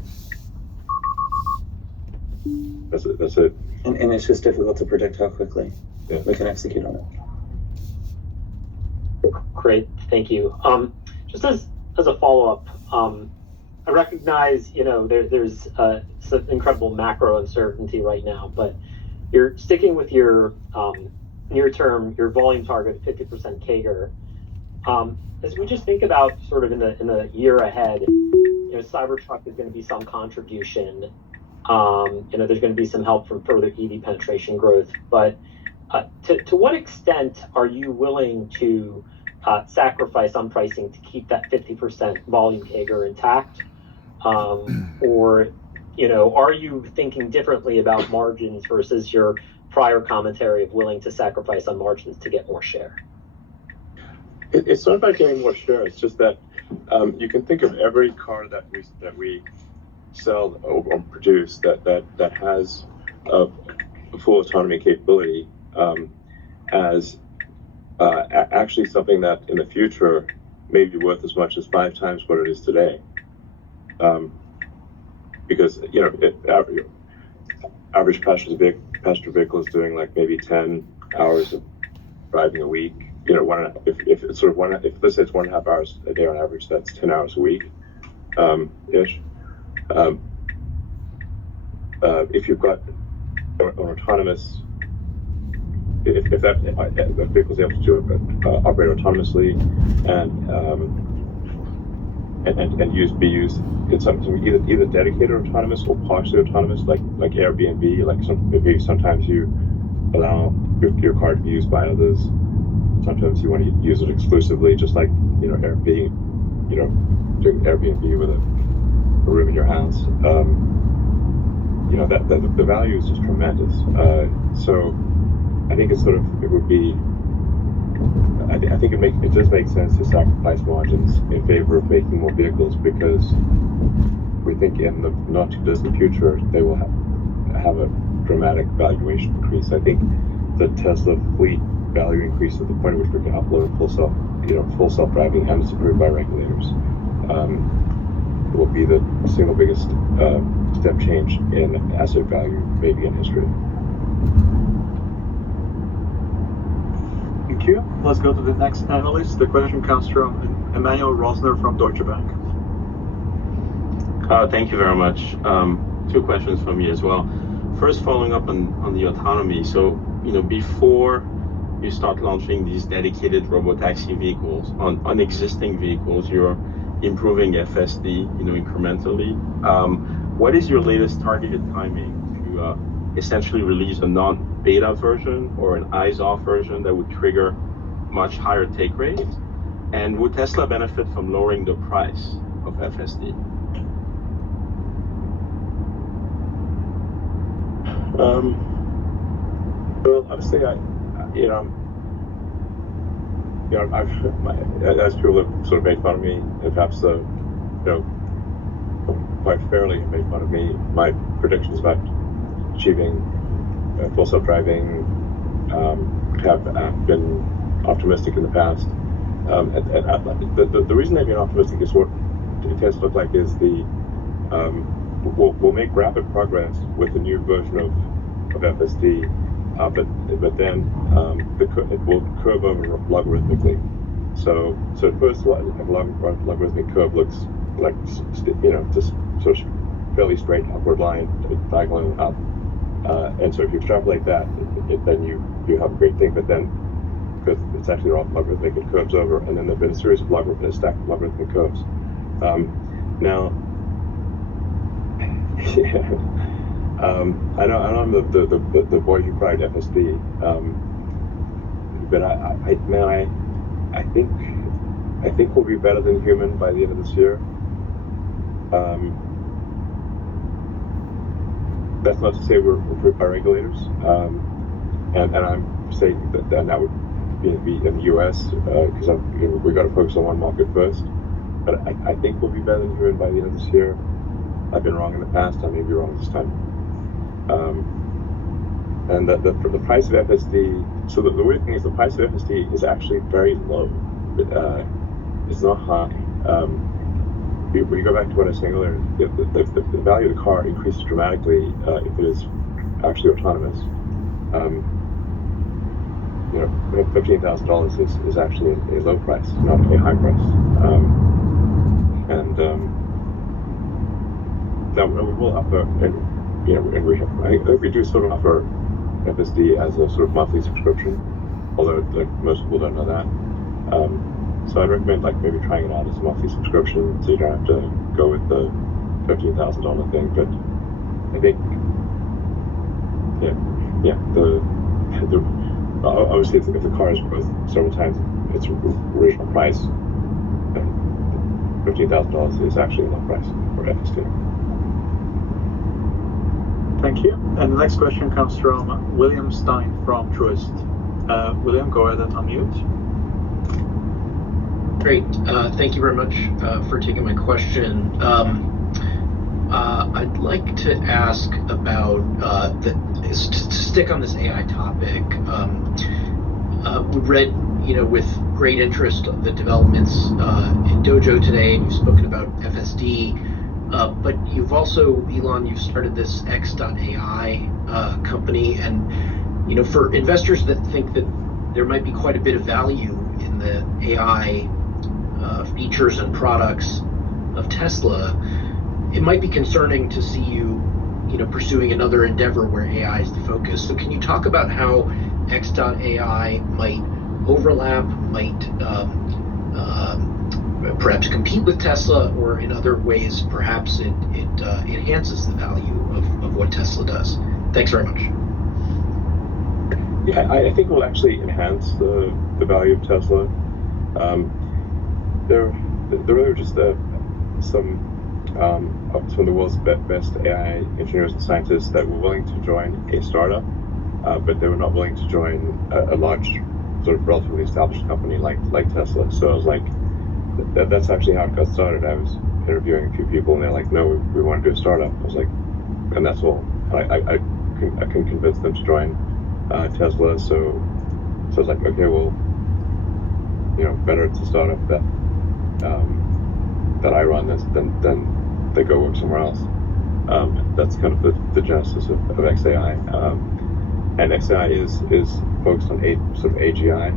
That's it. And it's just difficult to predict how quickly we can execute on it. Great, thank you. Just as a follow-up, I recognize there's some incredible macro uncertainty right now, but you're sticking with your near-term, your volume target of 50% CAGR. As we just think about sort of in the year ahead, Cybertruck is going to be some contribution. There's going to be some help from further EV penetration growth, but to what extent are you willing to sacrifice on pricing to keep that 50% volume CAGR intact? Or are you thinking differently about margins versus your prior commentary of willing to sacrifice on margins to get more share? It's not about getting more share. It's just that you can think of every car that we sell or produce that has a full autonomy capability as actually something that in the future may be worth as much as 5 times what it is today. Because average passenger vehicle is doing like maybe 10 hours of driving a week. If let's say it's 1.5 hours a day on average, that's 10 hours a week, ish. If you've got an autonomous, if that vehicle is able to operate autonomously and be used in something either dedicated autonomous or partially autonomous, like Airbnb. Sometimes you allow your car to be used by others. Sometimes you want to use it exclusively, just like Airbnb, doing Airbnb with a room in your house. The value is just tremendous. So I think I think it does make sense to sacrifice margins in favor of making more vehicles, because we think in the not too distant future they will have a dramatic valuation increase. I think the Tesla fleet value increase at the point at which we can upload full self-driving and it's approved by regulators will be the single biggest step change in asset value maybe in history. Thank you. Let's go to the next analyst. The question comes from Emmanuel Rosner from Deutsche Bank. Thank you very much. 2 questions from me as well. First, following up on the autonomy. So, before you start launching these dedicated robotaxi vehicles on existing vehicles, you're improving FSD, incrementally. What is your latest targeted timing essentially release a non-beta version or an eyes-off version that would trigger much higher take rate? And would Tesla benefit from lowering the price of FSD? Well, honestly, I've as people have sort of made fun of me, and perhaps quite fairly made fun of me, my predictions about achieving full self-driving have been optimistic in the past. The reason they've been optimistic is what it tends to look like is we'll make rapid progress with the new version of FSD, but then it will curve over logarithmically. So at first, a logarithmic curve looks like just sort of fairly straight upward line, diagonal up. And so if you extrapolate that, then you have a great thing. But then, because it's actually logarithmic, it curves over, and then there've been a series of stacked logarithmic curves. Now, I know I'm the boy who cried FSD, but I think we'll be better than human by the end of this year. That's not to say we're approved by regulators, and I'm saying that would be in the U.S. because we got to focus on one market first. But I think we'll be better than human by the end of this year. I've been wrong in the past. I may be wrong this time. And the price of FSD. So the weird thing is the price of FSD is actually very low. It's not high. When you go back to what I was saying earlier, the value of the car increases dramatically if it is actually autonomous. $15,000 is actually a low price, not a high price. Now we will offer, I think we do sort of offer FSD as a sort of monthly subscription, although most people don't know that. So I'd recommend maybe trying it out as a monthly subscription, so you don't have to go with the $15,000 thing. But I think, obviously if the car is worth several times its original price, then $15,000 is actually a low price for FSD. Thank you. And the next question comes from William Stein from Truist. William, go ahead and unmute. Great. Thank you very much for taking my question. I'd like to ask about, to stick on this AI topic. We've read, with great interest the developments in Dojo today, and you've spoken about FSD. But you've also, Elon, you've started this X.AI company, and for investors that think that there might be quite a bit of value in the AI features and products of Tesla, it might be concerning to see you, pursuing another endeavor where AI is the focus. So can you talk about how X.AI might overlap, might perhaps compete with Tesla, or in other ways, perhaps it enhances the value of what Tesla does? Thanks very much. Yeah, I think it will actually enhance the value of Tesla. There really were just some of the world's best AI engineers and scientists that were willing to join a startup, but they were not willing to join a large, sort of relatively established company like Tesla. So I was like, that's actually how it got started. I was interviewing a few people, and they're like, no, we want to do a startup. I was like, and that's all. I couldn't convince them to join Tesla. So I was like, okay, well, better it's a startup that I run than they go work somewhere else. That's kind of the genesis of XAI. And XAI is focused on sort of AGI.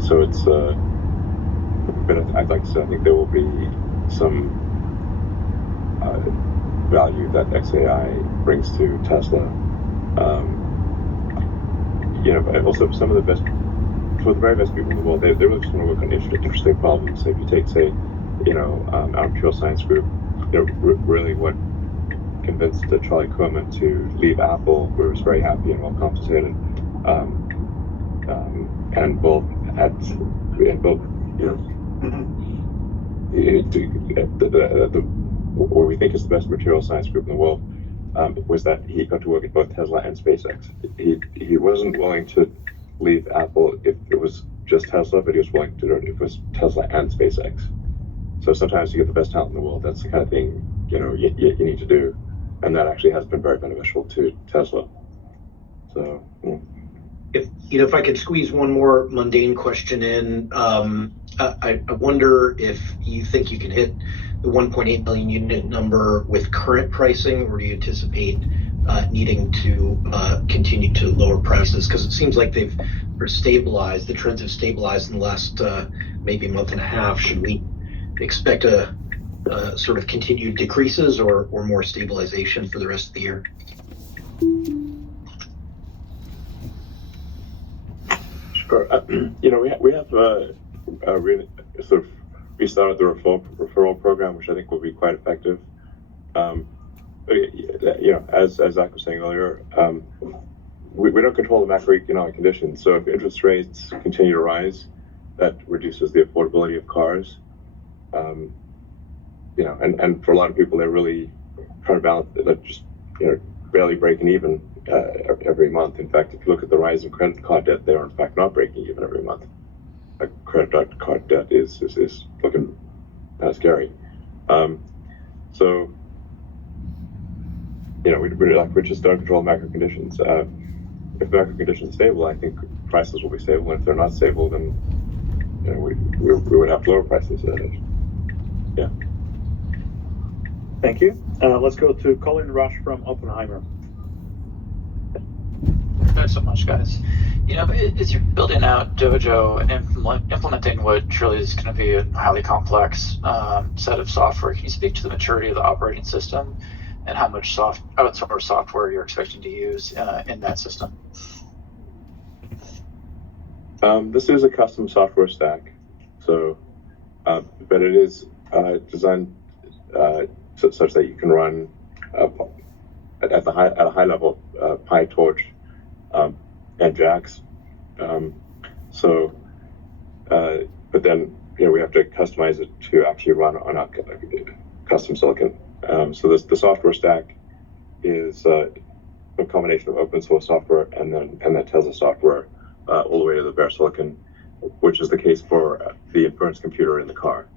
So it's but I'd like to say I think there will be some value that XAI brings to Tesla. But also some of the best, for the very best people in the world, they really just want to work on interesting problems. So if you take, say, our material science group, really what convinced Charlie Koerman to leave Apple, where he was very happy and well compensated, and both what we think is the best material science group in the world, was that he got to work at both Tesla and SpaceX. He wasn't willing to leave Apple if it was just Tesla, but he was willing to do it if it was Tesla and SpaceX. So sometimes you get the best talent in the world. That's the kind of thing you need to do, and that actually has been very beneficial to Tesla. So. If I could squeeze one more mundane question in, I wonder if you think you can hit the 1.8 million unit number with current pricing, or do you anticipate needing to continue to lower prices? Because it seems like they've stabilized. The trends have stabilized in the last maybe month and a half. Should we expect a sort of continued decreases or more stabilization for the rest of the year? Sure. We have really sort of restarted the referral program, which I think will be quite effective. As Zach was saying earlier, we don't control the macroeconomic conditions. So if interest rates continue to rise, that reduces the affordability of cars. And for a lot of people, they're really trying to balance, they're just barely breaking even every month. In fact, if you look at the rise in credit card debt, they're in fact not breaking even every month. Credit card debt is looking kind of scary. So we just don't control macro conditions. If macro conditions are stable, I think prices will be stable. And if they're not stable, then we would have lower prices. Yeah. Thank you. Let's go to Colin Rush from Oppenheimer. Thanks so much, guys. As you're building out Dojo and implementing what surely is going to be a highly complex set of software, can you speak to the maturity of the operating system and how much outsourced software you're expecting to use in that system? This is a custom software stack, so but it is designed such that you can run at a high level PyTorch and JAX. But then we have to customize it to actually run on a custom silicon. So the software stack is a combination of open source software and then Tesla software all the way to the bare silicon, which is the case for the inference computer in the car.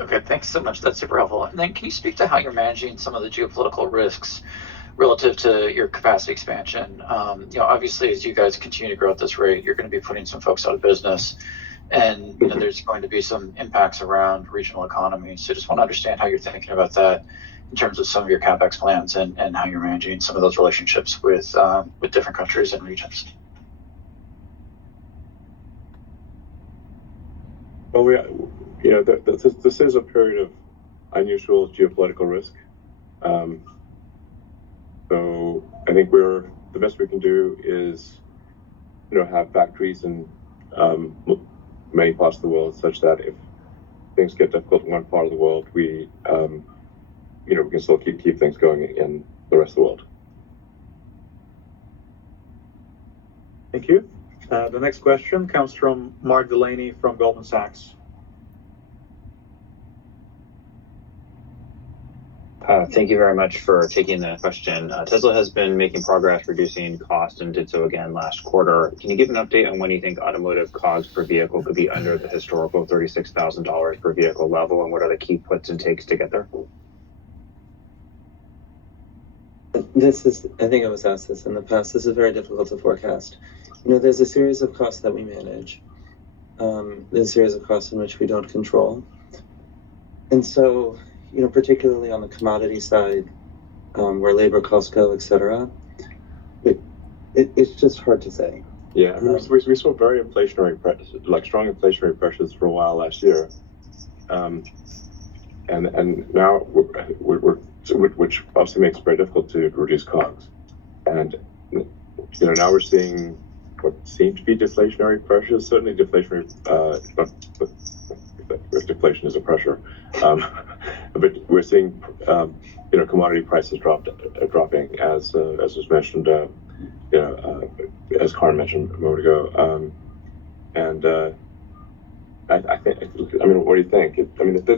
Okay, thanks so much. That's super helpful. And then can you speak to how you're managing some of the geopolitical risks relative to your capacity expansion? Obviously, as you guys continue to grow at this rate, you're going to be putting some folks out of business, and there's going to be some impacts around regional economies. So just want to understand how you're thinking about that in terms of some of your CapEx plans and how you're managing some of those relationships with different countries and regions. Well, this is a period of unusual geopolitical risk. So I think the best we can do is, have factories in many parts of the world, such that if things get difficult in one part of the world, we can still keep things going in the rest of the world. Thank you. The next question comes from Mark Delaney from Goldman Sachs. Thank you very much for taking the question. Tesla has been making progress reducing cost and did so again last quarter. Can you give an update on when you think automotive COGS per vehicle could be under the historical $36,000 per vehicle level, and what are the key puts and takes to get there? I think I was asked this in the past. This is very difficult to forecast. There's a series of costs that we manage. There's a series of costs in which we don't control. And so, particularly on the commodity side, where labor costs go, et cetera, it's just hard to say. Yeah, we saw very inflationary pressures, strong inflationary pressures for a while last year, and now which obviously makes it very difficult to reduce COGS. And now we're seeing what seem to be deflationary pressures. Certainly deflationary, if deflation is a pressure. But we're seeing, commodity prices dropping as was mentioned, as Karan mentioned a moment ago. I think, what do you think?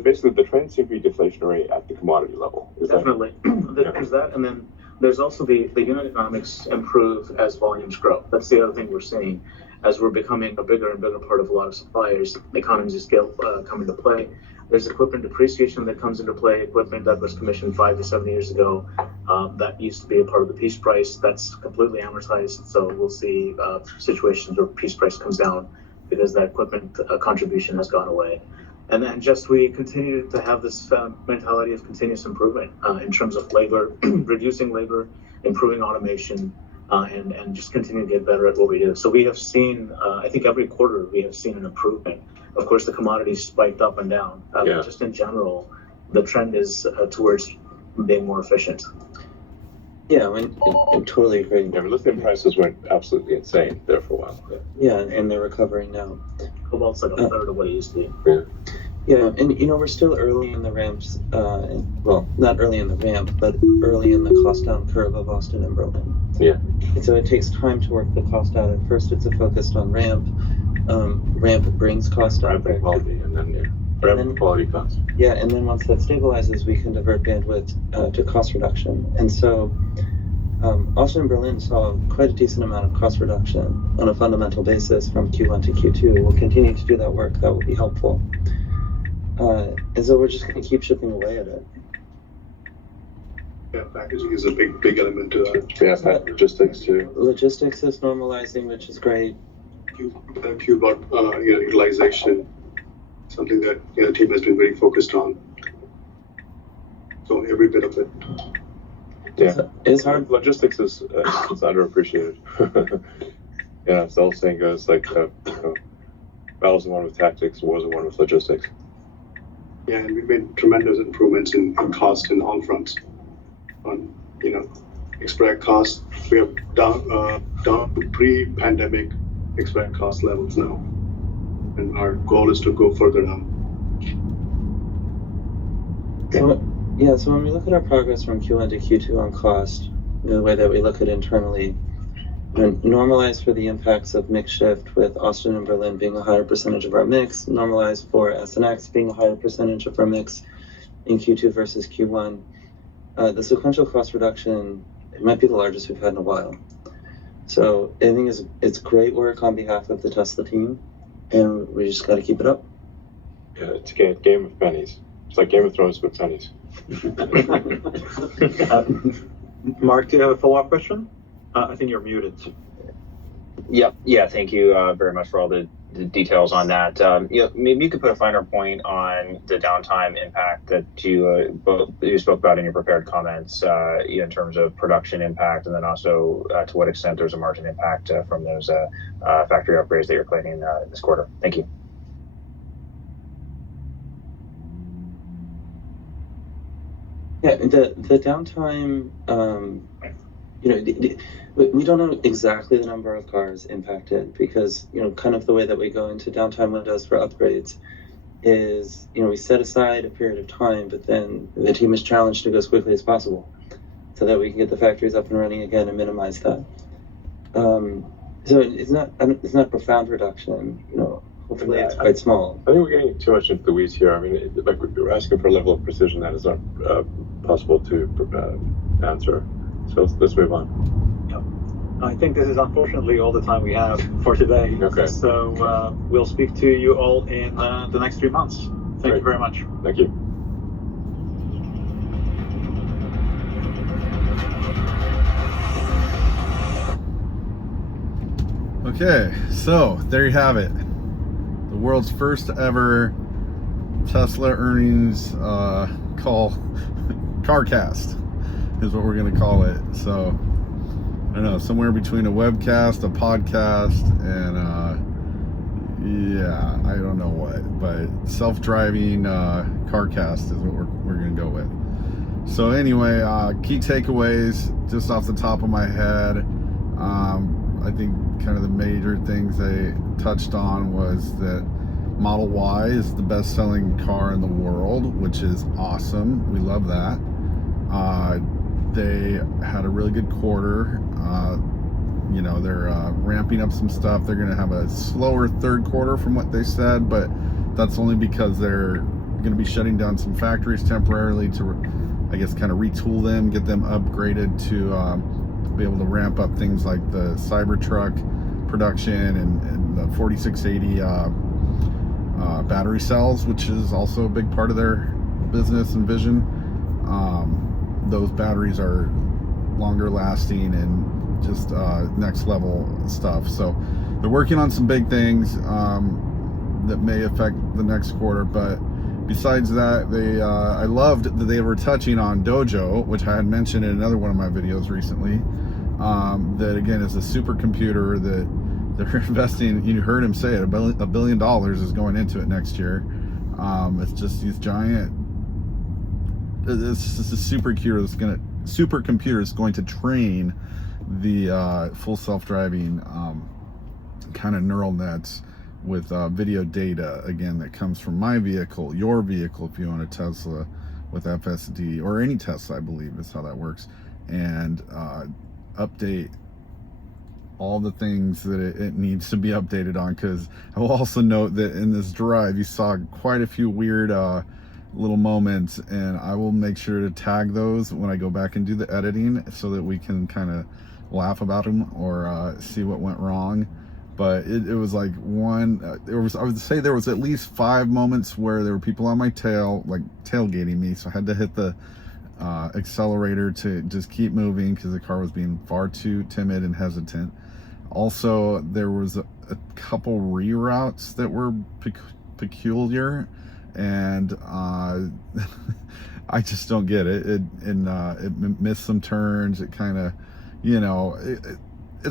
Basically the trends seem to be deflationary at the commodity level. Definitely. There's that, and then there's also the unit economics improve as volumes grow. That's the other thing we're seeing. As we're becoming a bigger and bigger part of a lot of suppliers, economies of scale come into play. There's equipment depreciation that comes into play, equipment that was commissioned 5 to 7 years ago. That used to be a part of the piece price. That's completely amortized. So we'll see situations where piece price comes down because that equipment contribution has gone away. And then we continue to have this mentality of continuous improvement in terms of labor, reducing labor, improving automation, and just continue to get better at what we do. So we have seen, I think every quarter we have seen an improvement. Of course, the commodities spiked up and down. Just in general, the trend is towards being more efficient. Yeah, I totally agree. Yeah, but lithium prices went absolutely insane there for a while. Yeah, and they're recovering now. Cobalt's like a third of what it used to be. Yeah, and we're still early in the ramps. Well, not early in the ramp, but early in the cost down curve of Austin and Berlin. Yeah. And so it takes time to work the cost out. At first, it's a focus on ramp. Ramp brings cost out. Ramp quality, and then ramp quality cost. Yeah, and then once that stabilizes, we can divert bandwidth to cost reduction. And so Austin and Berlin saw quite a decent amount of cost reduction on a fundamental basis from Q1 to Q2. We'll continue to do that work. That will be helpful. And so we're just going to keep chipping away at it. Yeah, packaging is a big element to that. Yeah, logistics too. Logistics is normalizing, which is great. Q about utilization, something that the team has been very focused on. So every bit of it. Yeah, it's hard. Logistics is it's underappreciated. Yeah, it's the old saying goes like, battles are won with tactics, wars are won with logistics. Yeah, and we've made tremendous improvements in cost in all fronts. On expedite costs, we have down to pre-pandemic expedite cost levels now, and our goal is to go further down. So when we look at our progress from Q1 to Q2 on cost, the way that we look at internally, normalized for the impacts of mix shift with Austin and Berlin being a higher percentage of our mix, normalized for SNX being a higher percentage of our mix in Q2 versus Q1, the sequential cost reduction, it might be the largest we've had in a while. So I think it's great work on behalf of the Tesla team, and we just got to keep it up. Yeah, it's a game of pennies. It's like Game of Thrones with pennies. Mark, do you have a follow-up question? I think you're muted. Yeah. Thank you very much for all the details on that. Maybe you could put a finer point on the downtime impact that you spoke about in your prepared comments, in terms of production impact, and then also to what extent there's a margin impact from those factory upgrades that you're planning this quarter. Thank you. Yeah, the downtime, we don't know exactly the number of cars impacted because, kind of the way that we go into downtime windows for upgrades is, we set aside a period of time, but then the team is challenged to go as quickly as possible so that we can get the factories up and running again and minimize that. So it's not profound reduction, hopefully it's quite small. I think we're getting too much into the weeds here. I mean, we're asking for a level of precision that is not possible to answer. So let's move on. Yeah. I think this is unfortunately all the time we have for today. Okay. So we'll speak to you all in the next 3 months. Thank you very much. Thank you. Okay, so there you have it. The world's first ever Tesla earnings call, CarCast is what we're gonna call it. So I don't know, somewhere between a webcast, a podcast, and I don't know what, but self-driving CarCast is what we're gonna go with. So anyway, key takeaways just off the top of my head. I think kind of the major things they touched on was that Model Y is the best-selling car in the world, which is awesome. We love that. They had a really good quarter. You know, they're ramping up some stuff. They're going to have a slower third quarter from what they said, but that's only because they're going to be shutting down some factories temporarily to, I guess, kind of retool them, get them upgraded to be able to ramp up things like the Cybertruck production and the 4680 battery cells, which is also a big part of their business and vision. Those batteries are longer lasting and just next level stuff. So they're working on some big things that may affect the next quarter, but besides that, they I loved that they were touching on Dojo, which I had mentioned in another one of my videos recently. That again is a supercomputer that they're investing. You heard him say it, $1 billion is going into it next year. It's just these giant. It's just a supercomputer is going to train the full self-driving kind of neural nets with video data, again, that comes from my vehicle, your vehicle, if you own a Tesla with FSD, or any Tesla, I believe is how that works, and update all the things that it needs to be updated on. Because I will also note that in this drive you saw quite a few weird little moments, and I will make sure to tag those when I go back and do the editing so that we can kind of laugh about them or see what went wrong. But it was like I would say there was at least 5 moments where there were people on my tail, like tailgating me, so I had to hit the accelerator to just keep moving because the car was being far too timid and hesitant. Also, there was a couple reroutes that were peculiar, and I just don't get it. It missed some turns. It kind of, you know,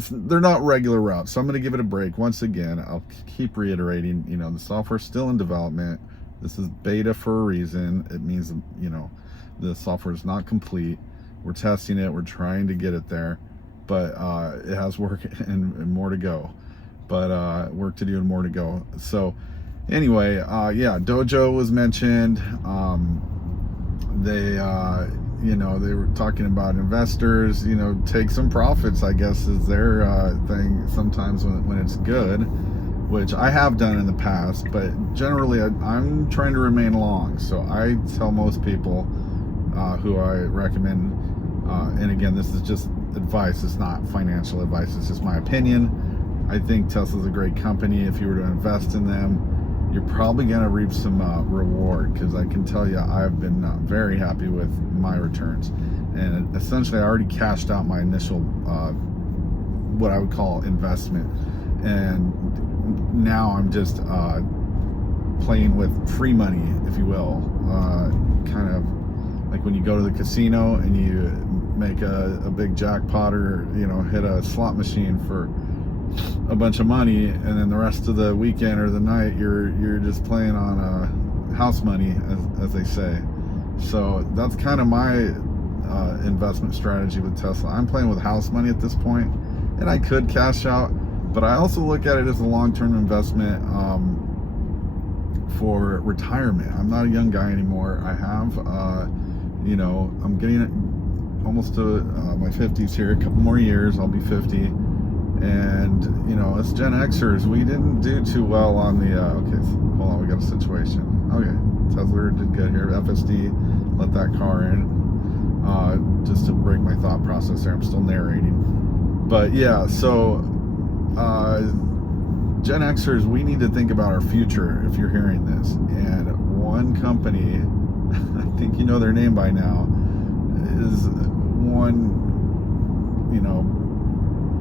they're not regular routes, so I'm going to give it a break. Once again, I'll keep reiterating, you know, the software's still in development. This is beta for a reason. It means, you know, the software is not complete. We're testing it. We're trying to get it there, but it has work and more to go. But work to do and more to go. So anyway, yeah, Dojo was mentioned. You know, they were talking about investors, you know, take some profits, I guess, is their thing sometimes when it's good, which I have done in the past, but generally I'm trying to remain long. So I tell most people who I recommend, and again, this is just advice, it's not financial advice, it's just my opinion. I think Tesla's a great company. If you were to invest in them, you're probably going to reap some reward, because I can tell you I've been very happy with my returns. And essentially I already cashed out my initial what I would call investment, and now I'm just playing with free money, if you will, kind of like when you go to the casino and you make a big jackpot, or, you know, hit a slot machine for a bunch of money, and then the rest of the weekend or the night you're just playing on house money, as they say. So that's kind of my investment strategy with Tesla. I'm playing with house money at this point, and I could cash out, but I also look at it as a long-term investment for retirement. I'm not a young guy anymore. I have you know, I'm getting almost to my 50s here. A couple more years, I'll be 50. And, you know, as Gen Xers, we didn't do too well on the, okay, hold on, we got a situation. Okay, Tezler did good here. FSD, let that car in, just to break my thought process there. I'm still narrating. But yeah, so, Gen Xers, we need to think about our future if you're hearing this. And one company, I think you know their name by now, is one, you know,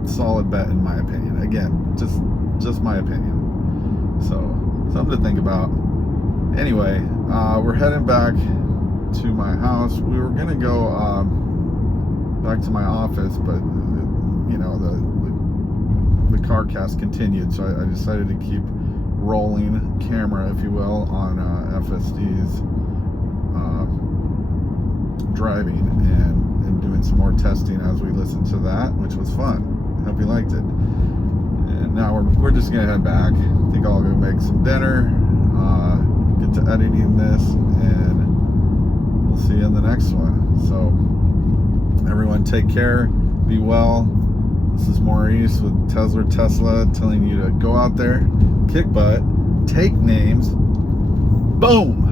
solid bet in my opinion. Again, just my opinion. So something to think about. Anyway, we're heading back to my house. We were gonna go back to my office, but you know, the car cast continued, so I decided to keep rolling camera, if you will, on FSD's driving and doing some more testing as we listened to that, which was fun. Hope you liked it. And now we're just gonna head back. I think I'll go make some dinner, get to editing this, and we'll see you in the next one. So everyone take care, be well. This is Maurice with Tezler Tesla telling you to go out there, kick butt, take names, boom.